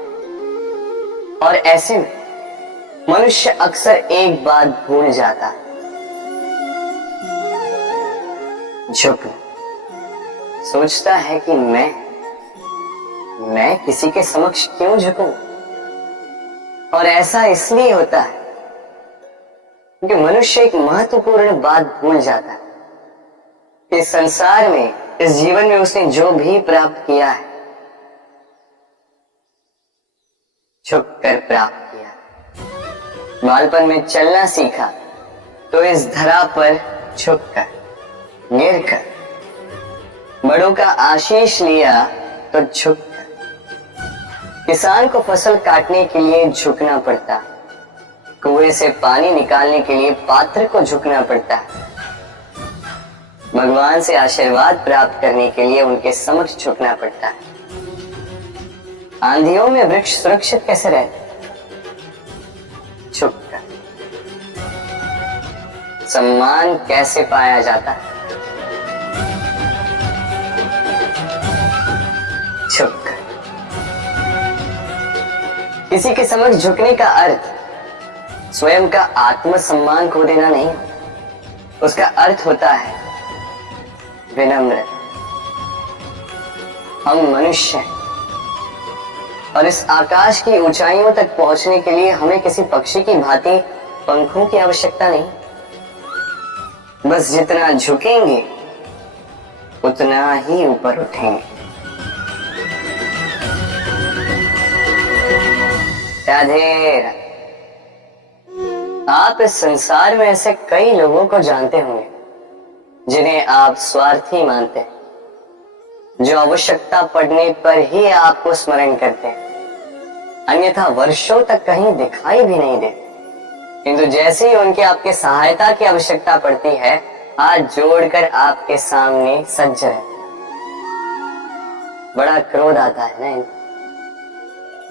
और ऐसे में मनुष्य अक्सर एक बात भूल जाता है, झुकना। सोचता है कि मैं किसी के समक्ष क्यों झुकूं? और ऐसा इसलिए होता है क्योंकि मनुष्य एक महत्वपूर्ण बात भूल जाता है कि संसार में, इस जीवन में उसने जो भी प्राप्त किया है झुककर प्राप्त किया। बालपन में चलना सीखा तो इस धरा पर झुककर, गिरकर। बड़ों का आशीष लिया तो झुककर। किसान को फसल काटने के लिए झुकना पड़ता है, कुएं से पानी निकालने के लिए पात्र को झुकना पड़ता है, भगवान से आशीर्वाद प्राप्त करने के लिए उनके समक्ष झुकना पड़ता है। आंधियों में वृक्ष सुरक्षित कैसे रहते? झुककर। सम्मान कैसे पाया जाता है? झुककर। किसी के समक्ष झुकने का अर्थ स्वयं का आत्मसम्मान खो देना नहीं, उसका अर्थ होता है विनम्र। हम मनुष्य हैं और इस आकाश की ऊंचाइयों तक पहुंचने के लिए हमें किसी पक्षी की भांति पंखों की आवश्यकता नहीं। बस जितना झुकेंगे उतना ही ऊपर उठेंगे। राधे राधे। आप इस संसार में ऐसे कई लोगों को जानते होंगे जिन्हें आप स्वार्थी मानते हैं, जो आवश्यकता पड़ने पर ही आपको स्मरण करते हैं, अन्यथा वर्षों तक कहीं दिखाई भी नहीं देते। किंतु जैसे ही उनकी आपके सहायता की आवश्यकता पड़ती है, हाथ जोड़कर आपके सामने सज्ज रहते। बड़ा क्रोध आता है ना,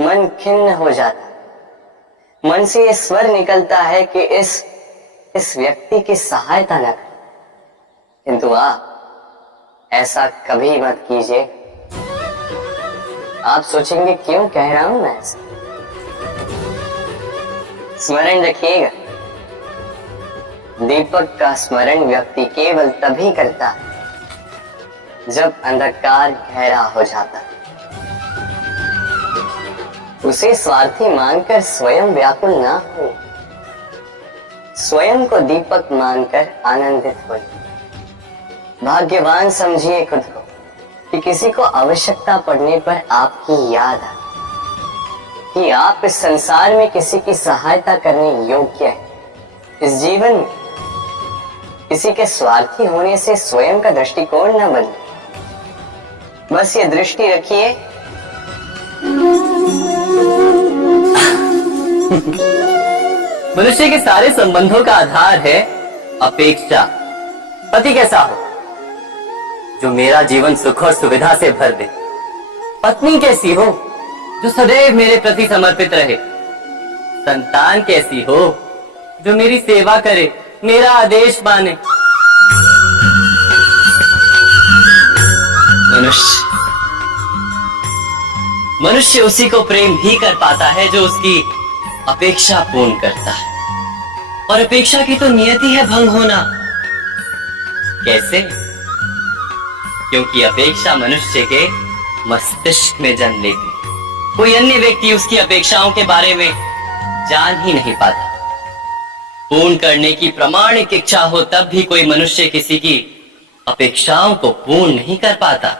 मन खिन्न हो जाता है। मन से ये स्वर निकलता है कि इस व्यक्ति की सहायता न करें। किंतु आप ऐसा कभी मत कीजिए। आप सोचेंगे क्यों कह रहा हूं मैं ऐसा? स्मरण रखिएगा, दीपक का स्मरण व्यक्ति केवल तभी करता है जब अंधकार गहरा हो जाता है। उसे स्वार्थी मानकर स्वयं व्याकुल ना हो, स्वयं को दीपक मानकर आनंदित हो। भाग्यवान समझिए खुद को कि किसी को आवश्यकता पड़ने पर आपकी याद आए कि आप इस संसार में किसी की सहायता करने योग्य है। इस जीवन में किसी के स्वार्थी होने से स्वयं का दृष्टिकोण न बदले। बस ये दृष्टि रखिए, मनुष्य के सारे संबंधों का आधार है अपेक्षा। पति कैसा हो जो मेरा जीवन सुख और सुविधा से भर दे, पत्नी कैसी हो जो सदैव मेरे प्रति समर्पित रहे, संतान कैसी हो जो मेरी सेवा करे, मेरा आदेश माने। मनुष्य उसी को प्रेम ही कर पाता है जो उसकी अपेक्षा पूर्ण करता है, और अपेक्षा की तो नियति है भंग होना। कैसे? क्योंकि अपेक्षा मनुष्य के मस्तिष्क में जन्म लेती, कोई अन्य व्यक्ति उसकी अपेक्षाओं के बारे में जान ही नहीं पाता। पूर्ण करने की प्रामाणिक इच्छा हो तब भी कोई मनुष्य किसी की अपेक्षाओं को पूर्ण नहीं कर पाता,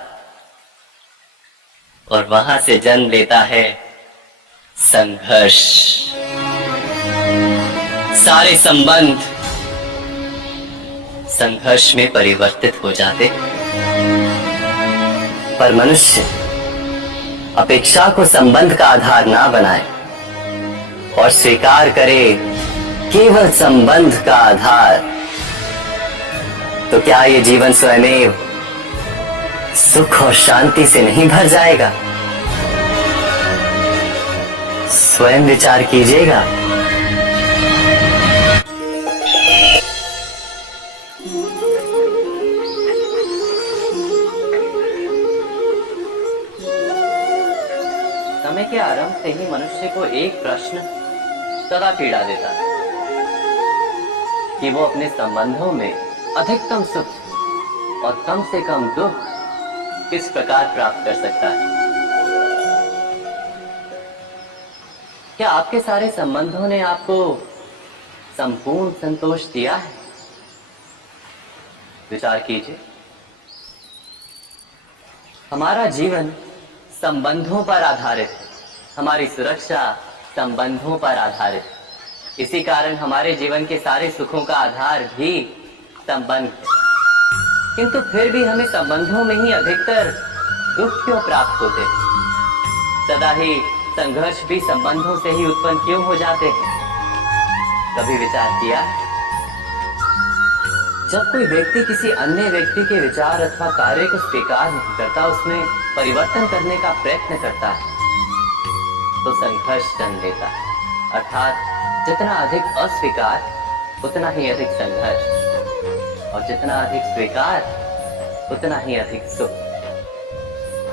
और वहां से जन्म लेता है संघर्ष। सारे संबंध संघर्ष में परिवर्तित हो जाते। पर मनुष्य अपेक्षा को संबंध का आधार ना बनाए और स्वीकार करे केवल संबंध का आधार तो क्या ये जीवन स्वयं सुख और शांति से नहीं भर जाएगा? स्वयं विचार कीजिएगा। समय के आरंभ से ही मनुष्य को एक प्रश्न सदा पीड़ा देता है कि वो अपने संबंधों में अधिकतम सुख और कम से कम दुख किस प्रकार प्राप्त कर सकता है। क्या आपके सारे संबंधों ने आपको संपूर्ण संतोष दिया है? विचार कीजिए। हमारा जीवन संबंधों पर आधारित है, हमारी सुरक्षा संबंधों पर आधारित है। इसी कारण हमारे जीवन के सारे सुखों का आधार भी संबंध है। किंतु फिर भी हमें संबंधों में ही अधिकतर दुख क्यों प्राप्त होते हैं? सदा ही संघर्ष भी संबंधों से ही उत्पन्न क्यों हो जाते हैं? कभी विचार किया है? जब कोई व्यक्ति किसी अन्य व्यक्ति के विचार अथवा कार्य को स्वीकार नहीं करता, उसमें परिवर्तन करने का प्रयत्न करता है, तो संघर्ष जन्म लेता है। अर्थात जितना अधिक अस्वीकार उतना ही अधिक संघर्ष, और जितना अधिक स्वीकार उतना ही अधिक सुख।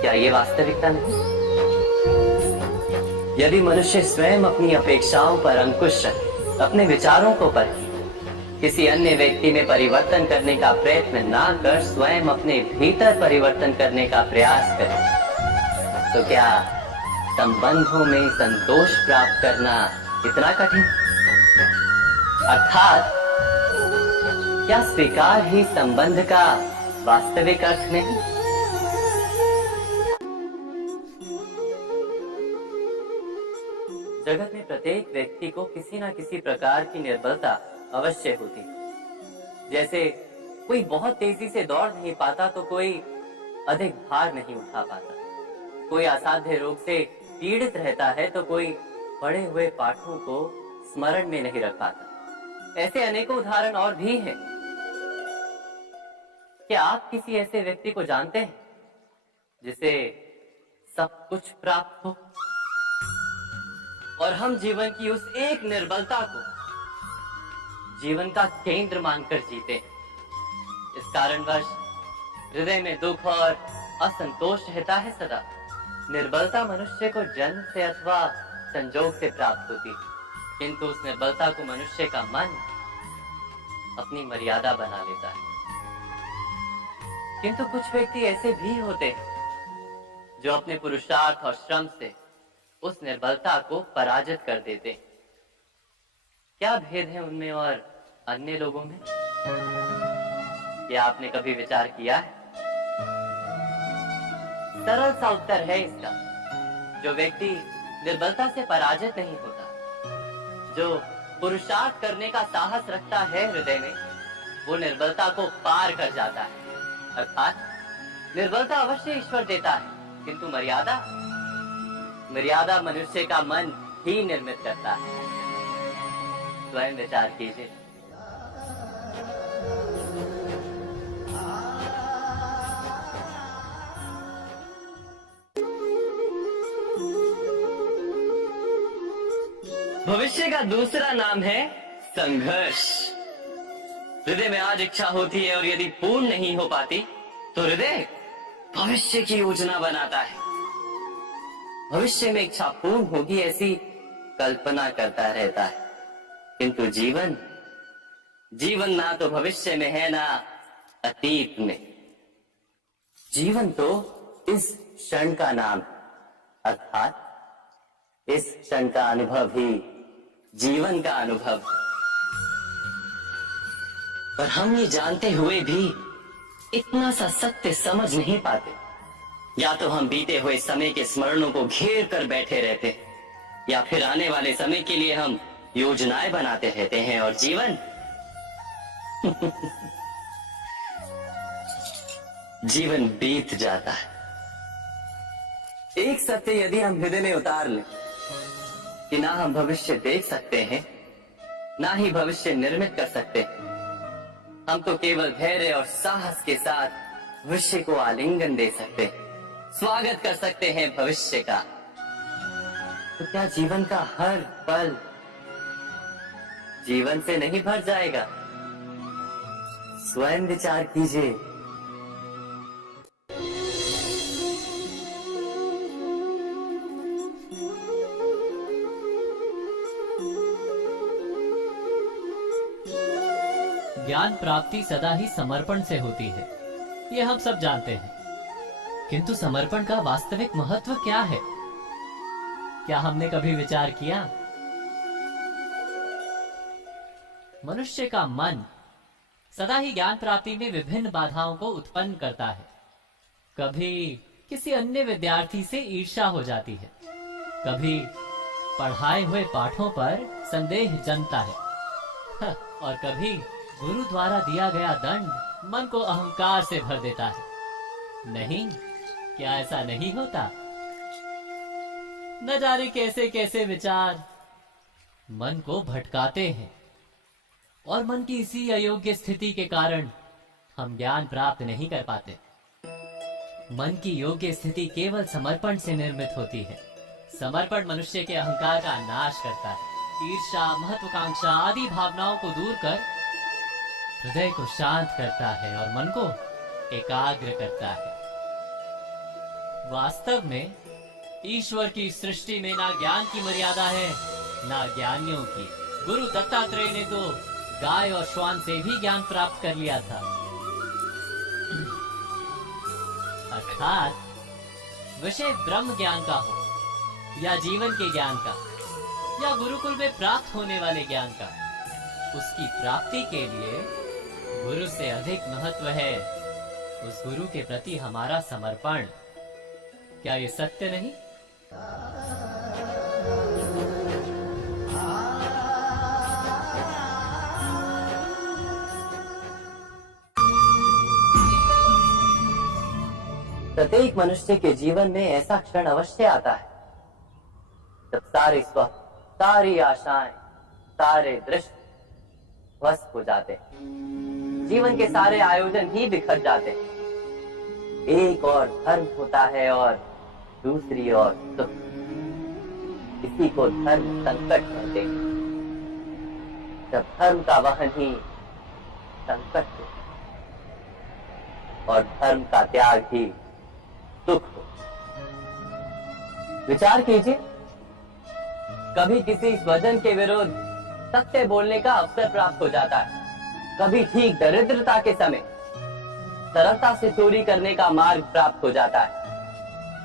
क्या ये वास्तविकता नहीं? यदि मनुष्य स्वयं अपनी अपेक्षाओं पर अंकुश रखे, अपने विचारों को परखे, किसी अन्य व्यक्ति में परिवर्तन करने का प्रयत्न ना कर स्वयं अपने भीतर परिवर्तन करने का प्रयास करे, तो क्या संबंधों में संतोष प्राप्त करना इतना कठिन? अर्थात क्या स्वीकार ही संबंध का वास्तविक अर्थ नहीं? जगत में प्रत्येक व्यक्ति को किसी न किसी प्रकार की निर्बलता अवश्य होती है। जैसे कोई बहुत तेजी से दौड़ नहीं पाता तो कोई अधिक भार नहीं उठा पाता, कोई असाध्य रोग से पीड़ित रहता है तो कोई पढ़े हुए पाठों को स्मरण में नहीं रख पाता। ऐसे अनेकों उदाहरण और भी हैं। क्या आप किसी ऐसे व्यक्ति को जानते हैं जिसे सब कुछ प्राप्त हो और हम जीवन की उस एक निर्बलता को जीवन का केंद्र मानकर जीते? इस कारणवश हृदय में दुख और असंतोष रहता है सदा। निर्बलता मनुष्य को जन्म से अथवा संजोग से प्राप्त होती है, किंतु उस निर्बलता को मनुष्य का मन अपनी मर्यादा बना लेता है। किंतु कुछ व्यक्ति ऐसे भी होते हैं जो अपने पुरुषार्थ और श्रम से उस निर्बलता को पराजित कर देते हैं। क्या भेद है उनमें और अन्य लोगों में? क्या आपने कभी विचार किया है? सरल सा उत्तर है इसका। जो व्यक्ति निर्बलता से पराजित नहीं होता, जो पुरुषार्थ करने का साहस रखता है हृदय में, वो निर्बलता को पार कर जाता है। अर्थात निर्बलता अवश्य ईश्वर देता है, किंतु मर्यादा मनुष्य का मन ही निर्मित करता है। स्वयं विचार कीजिए। भविष्य का दूसरा नाम है संघर्ष। हृदय में आज इच्छा होती है और यदि पूर्ण नहीं हो पाती तो हृदय भविष्य की योजना बनाता है। भविष्य में इच्छा पूर्ण होगी ऐसी कल्पना करता रहता है, किंतु जीवन ना तो भविष्य में है ना अतीत में। जीवन तो इस क्षण का नाम है, अर्थात इस क्षण का अनुभव ही जीवन का अनुभव। पर हम ये जानते हुए भी इतना सा सत्य समझ नहीं पाते। या तो हम बीते हुए समय के स्मरणों को घेर कर बैठे रहते, या फिर आने वाले समय के लिए हम योजनाएं बनाते रहते हैं और जीवन जीवन बीत जाता है। एक सत्य यदि हम हृदय में उतार लें कि ना हम भविष्य देख सकते हैं, ना ही भविष्य निर्मित कर सकते हैं, हम तो केवल धैर्य और साहस के साथ भविष्य को आलिंगन दे सकते हैं, स्वागत कर सकते हैं भविष्य का। तो क्या जीवन का हर पल जीवन से नहीं भर जाएगा? स्वयं विचार कीजिए। ज्ञान प्राप्ति सदा ही समर्पण से होती है, ये हम सब जानते हैं। किंतु समर्पण का वास्तविक महत्व क्या है? क्या हमने कभी विचार किया? मनुष्य का मन सदा ही ज्ञान प्राप्ति में विभिन्न बाधाओं को उत्पन्न करता है। कभी किसी अन्य विद्यार्थी से ईर्ष्या हो जाती है, कभी पढ़ाए हुए पाठों पर संदेह जन्मता है और कभी गुरु द्वारा दिया गया दंड मन को अहंकार से भर देता है। नहीं, क्या ऐसा नहीं होता? न जाने कैसे कैसे विचार मन को भटकाते हैं और मन की इसी अयोग्य स्थिति के कारण हम ज्ञान प्राप्त नहीं कर पाते। मन की योग्य स्थिति केवल समर्पण से निर्मित होती है। समर्पण मनुष्य के अहंकार का नाश करता है, ईर्ष्या, महत्वाकांक्षा आदि भावनाओं को दूर कर हृदय को शांत करता है और मन को एकाग्र करता है। वास्तव में ईश्वर की सृष्टि में ना ज्ञान की मर्यादा है, ना ज्ञानियों की। गुरु दत्तात्रेय ने तो गाय और श्वान से भी ज्ञान प्राप्त कर लिया था। अर्थात विषय ब्रह्म ज्ञान का हो या जीवन के ज्ञान का या गुरुकुल में प्राप्त होने वाले ज्ञान का, उसकी प्राप्ति के लिए गुरु से अधिक महत्व है उस गुरु के प्रति हमारा समर्पण। क्या ये सत्य नहीं? प्रत्येक मनुष्य के जीवन में ऐसा क्षण अवश्य आता है जब सारे स्वप्न, सारी आशाएं, सारे दृश्य ध्वस्त हो जाते हैं। जीवन के सारे आयोजन ही बिखर जाते हैं। एक और धर्म होता है और दूसरी ओर सुख। इसी को धर्म संकट कहते हैं। जब धर्म का वहन ही संकट हो और धर्म का त्याग ही सुख हो। विचार कीजिए, कभी किसी स्वजन के विरुद्ध सत्य बोलने का अवसर प्राप्त हो जाता है, कभी ठीक दरिद्रता के समय सरलता से चोरी करने का मार्ग प्राप्त हो जाता है,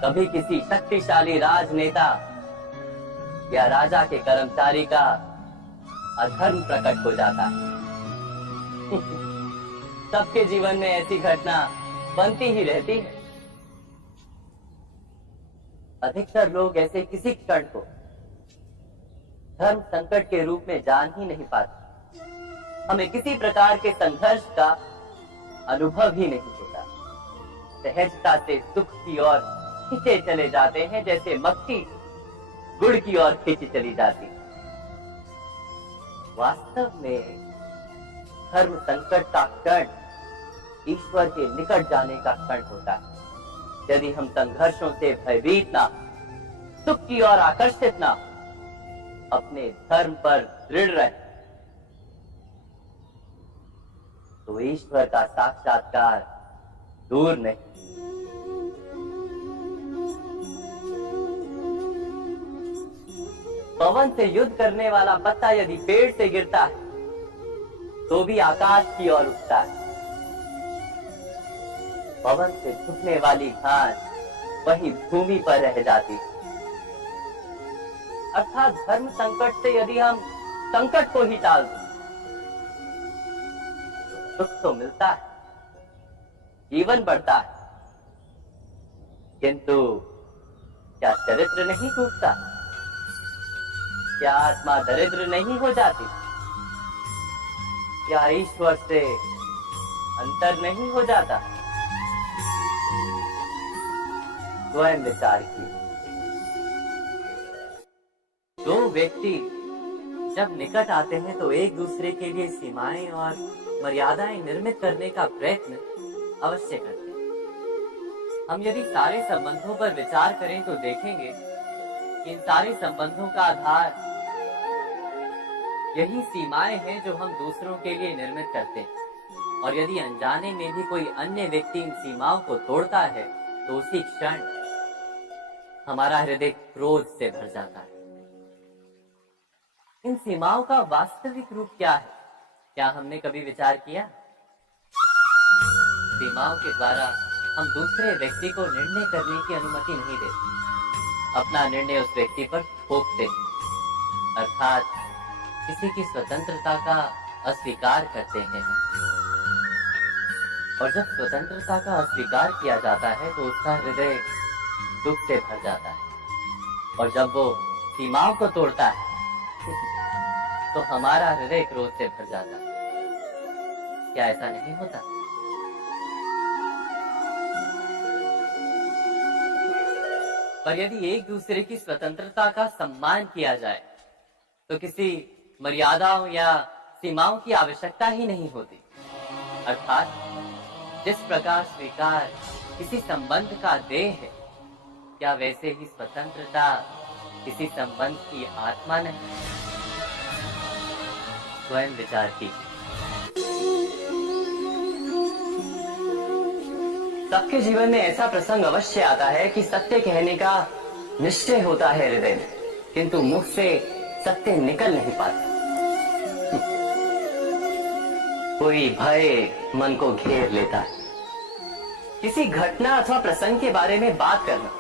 कभी किसी शक्तिशाली राजनेता या राजा के कर्मचारी का अधर्म प्रकट हो जाता है। सबके जीवन में ऐसी घटना बनती ही रहती है। अधिकतर लोग ऐसे किसी क्षण को धर्म संकट के रूप में जान ही नहीं पाते। हमें किसी प्रकार के संघर्ष का अनुभव ही नहीं होता। सहजता से सुख की ओर खींचे चले जाते हैं, जैसे मक्खी गुड़ की ओर खींची चली जाती। वास्तव में धर्म संकट का क्षण ईश्वर के निकट जाने का क्षण होता है। यदि हम संघर्षों से भयभीत ना, सुख की ओर आकर्षित ना, अपने धर्म पर दृढ़ रहे, तो ईश्वर का साक्षात्कार दूर नहीं। पवन से युद्ध करने वाला पत्ता यदि पेड़ से गिरता है तो भी आकाश की ओर उठता है। पवन से झुकने वाली घास वही भूमि पर रह जाती है। अर्थात धर्म संकट से यदि हम संकट को ही टाल दें तो सुख तो मिलता है, जीवन बढ़ता है, किंतु क्या चरित्र नहीं टूटता? क्या आत्मा दरिद्र नहीं हो जाती? क्या ईश्वर से अंतर नहीं हो जाता? स्वयं विचार कीजिए। दो व्यक्ति जब निकट आते हैं तो एक दूसरे के लिए सीमाएं और मर्यादाएं निर्मित करने का प्रयत्न अवश्य करते हैं। हम यदि सारे संबंधों पर विचार करें तो देखेंगे कि इन सारे संबंधों का आधार यही सीमाएं हैं जो हम दूसरों के लिए निर्मित करते हैं। और यदि अनजाने में भी कोई अन्य व्यक्ति इन सीमाओं को तोड़ता है तो उसी क्षण हमारा हृदय क्रोध से भर जाता है। इन सीमाओं का वास्तविक रूप क्या है, क्या हमने कभी विचार किया? सीमाओं के द्वारा हम दूसरे व्यक्ति को निर्णय करने की अनुमति नहीं देते, अपना निर्णय उस व्यक्ति पर थोपते हैं, अर्थात किसी की स्वतंत्रता का अस्वीकार करते हैं। और जब स्वतंत्रता का अस्वीकार किया जाता है तो उसका हृदय दुख से भर जाता है। और जब वो सीमाओं को तोड़ता है तो हमारा हृदय क्रोध से भर जाता है। क्या ऐसा नहीं होता? पर यदि एक दूसरे की स्वतंत्रता का सम्मान किया जाए तो किसी मर्यादाओं या सीमाओं की आवश्यकता ही नहीं होती। अर्थात जिस प्रकार स्वीकार किसी संबंध का देह है, क्या वैसे ही स्वतंत्रता किसी संबंध की आत्मा नहीं? स्वयं विचार कीजिए। सबके जीवन में ऐसा प्रसंग अवश्य आता है कि सत्य कहने का निश्चय होता है हृदय में, किंतु मुख से सत्य निकल नहीं पाता। कोई भय मन को घेर लेता है। किसी घटना अथवा प्रसंग के बारे में बात करना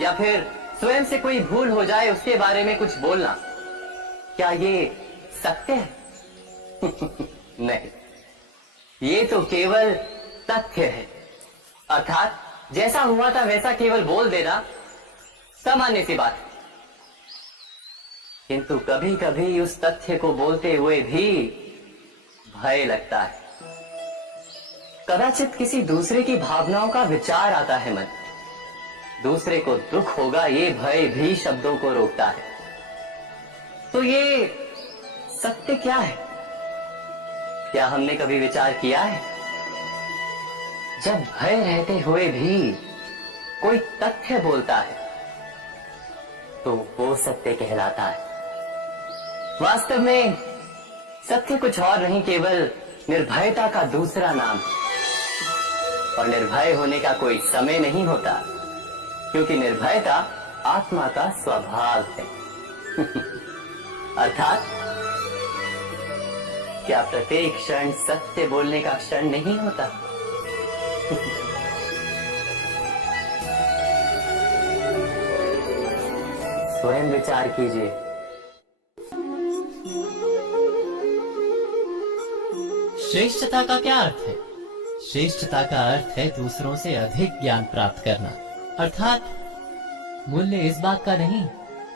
या फिर स्वयं से कोई भूल हो जाए उसके बारे में कुछ बोलना, क्या ये सत्य है? नहीं, ये तो केवल तथ्य है। अर्थात जैसा हुआ था वैसा केवल बोल देना सामान्य सी बात है। किंतु कभी कभी उस तथ्य को बोलते हुए भी भय लगता है। कदाचित किसी दूसरे की भावनाओं का विचार आता है मन, दूसरे को दुख होगा ये भय भी शब्दों को रोकता है। तो ये सत्य क्या है? क्या हमने कभी विचार किया है? जब भय रहते हुए भी कोई तथ्य बोलता है तो वो सत्य कहलाता है। वास्तव में सत्य कुछ और नहीं, केवल निर्भयता का दूसरा नाम है। और निर्भय होने का कोई समय नहीं होता, क्योंकि निर्भयता आत्मा का स्वभाव है। अर्थात क्या प्रत्येक क्षण सत्य बोलने का क्षण नहीं होता? स्वयं विचार कीजिए। श्रेष्ठता का क्या अर्थ है? श्रेष्ठता का अर्थ है दूसरों से अधिक ज्ञान प्राप्त करना। अर्थात मूल्य इस बात का नहीं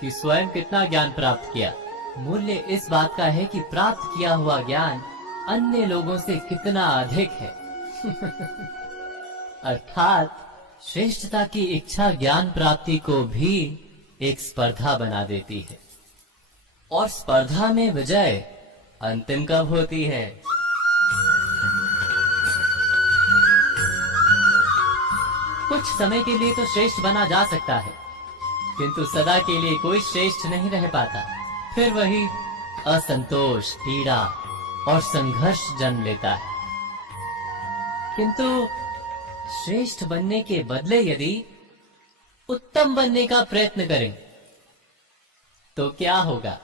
कि स्वयं कितना ज्ञान प्राप्त किया, मूल्य इस बात का है कि प्राप्त किया हुआ ज्ञान अन्य लोगों से कितना अधिक है। अर्थात श्रेष्ठता की इच्छा ज्ञान प्राप्ति को भी एक स्पर्धा बना देती है। और स्पर्धा में विजय अंतिम कब होती है? कुछ समय के लिए तो श्रेष्ठ बना जा सकता है, किंतु सदा के लिए कोई श्रेष्ठ नहीं रह पाता। फिर वही असंतोष, पीड़ा और संघर्ष जन्म लेता है। किंतु श्रेष्ठ बनने के बदले यदि उत्तम बनने का प्रयत्न करें तो क्या होगा?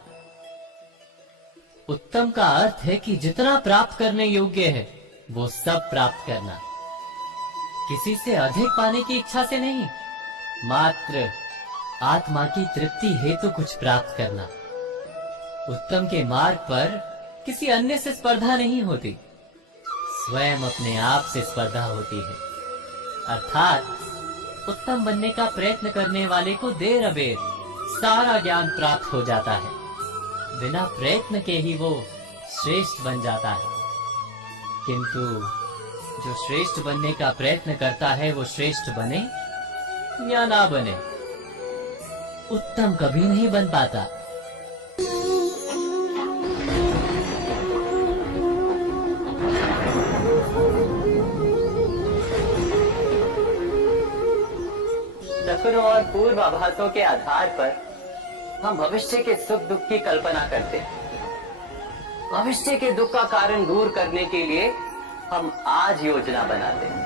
उत्तम का अर्थ है कि जितना प्राप्त करने योग्य है वो सब प्राप्त करना, किसी से अधिक पाने की इच्छा से नहीं, मात्र आत्मा की तृप्ति हेतु कुछ प्राप्त करना। उत्तम के मार्ग पर किसी अन्य से स्पर्धा नहीं होती, स्वयं अपने आप से स्पर्धा होती है। अर्थात उत्तम बनने का प्रयत्न करने वाले को देर अबेर सारा ज्ञान प्राप्त हो जाता है, बिना प्रयत्न के ही वो श्रेष्ठ बन जाता है। किंतु जो श्रेष्ठ बनने का प्रयत्न करता है वो श्रेष्ठ बने या ना बने, उत्तम कभी नहीं बन पाता। चक्रों और पूर्वाभासों के आधार पर हम भविष्य के सुख दुख की कल्पना करते हैं। भविष्य के दुख का कारण दूर करने के लिए हम आज योजना बनाते हैं,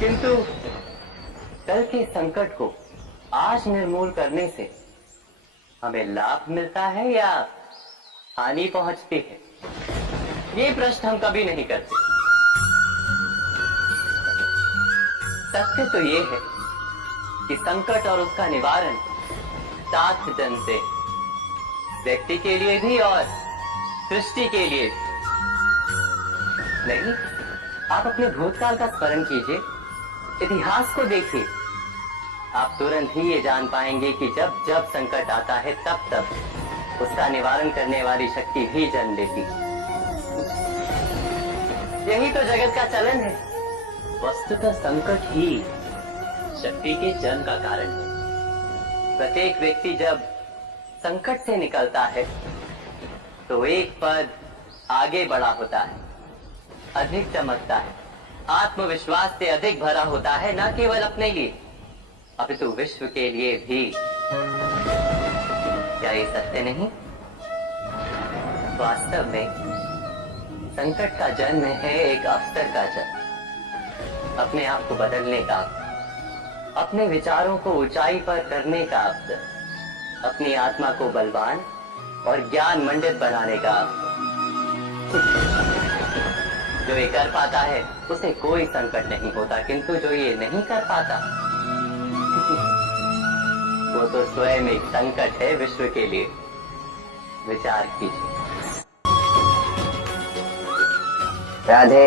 किंतु कल के संकट को आज निर्मूल करने से हमें लाभ मिलता है या हानि पहुंचती है, ये प्रश्न हम कभी नहीं करते। सत्य तो ये है कि संकट और उसका निवारण साथ जनते हैं, व्यक्ति के लिए भी और सृष्टि के लिए भी। नहीं, आप अपने भूतकाल का स्मरण कीजिए, इतिहास को देखिए, आप तुरंत ही ये जान पाएंगे कि जब जब संकट आता है तब तब उसका निवारण करने वाली शक्ति भी जन्म लेती है। यही तो जगत का चलन है। वस्तुतः संकट ही शक्ति के जन्म का कारण है। प्रत्येक व्यक्ति जब संकट से निकलता है तो एक पद आगे बढ़ा होता है, अधिक चमकता है, आत्मविश्वास से अधिक भरा होता है, न केवल अपने लिए अपितु विश्व के लिए भी। क्या ये सत्य नहीं? वास्तव में संकट का जन्म है एक अवसर का जन्म, अपने आप को बदलने का, अपने विचारों को ऊंचाई पर करने का अवसर, अपनी आत्मा को बलवान और ज्ञान मंडित बनाने का अवसर। जो ये कर पाता है उसे कोई संकट नहीं होता, किंतु जो ये नहीं कर पाता वो तो स्वयं एक संकट है विश्व के लिए। विचार कीजिए। राधे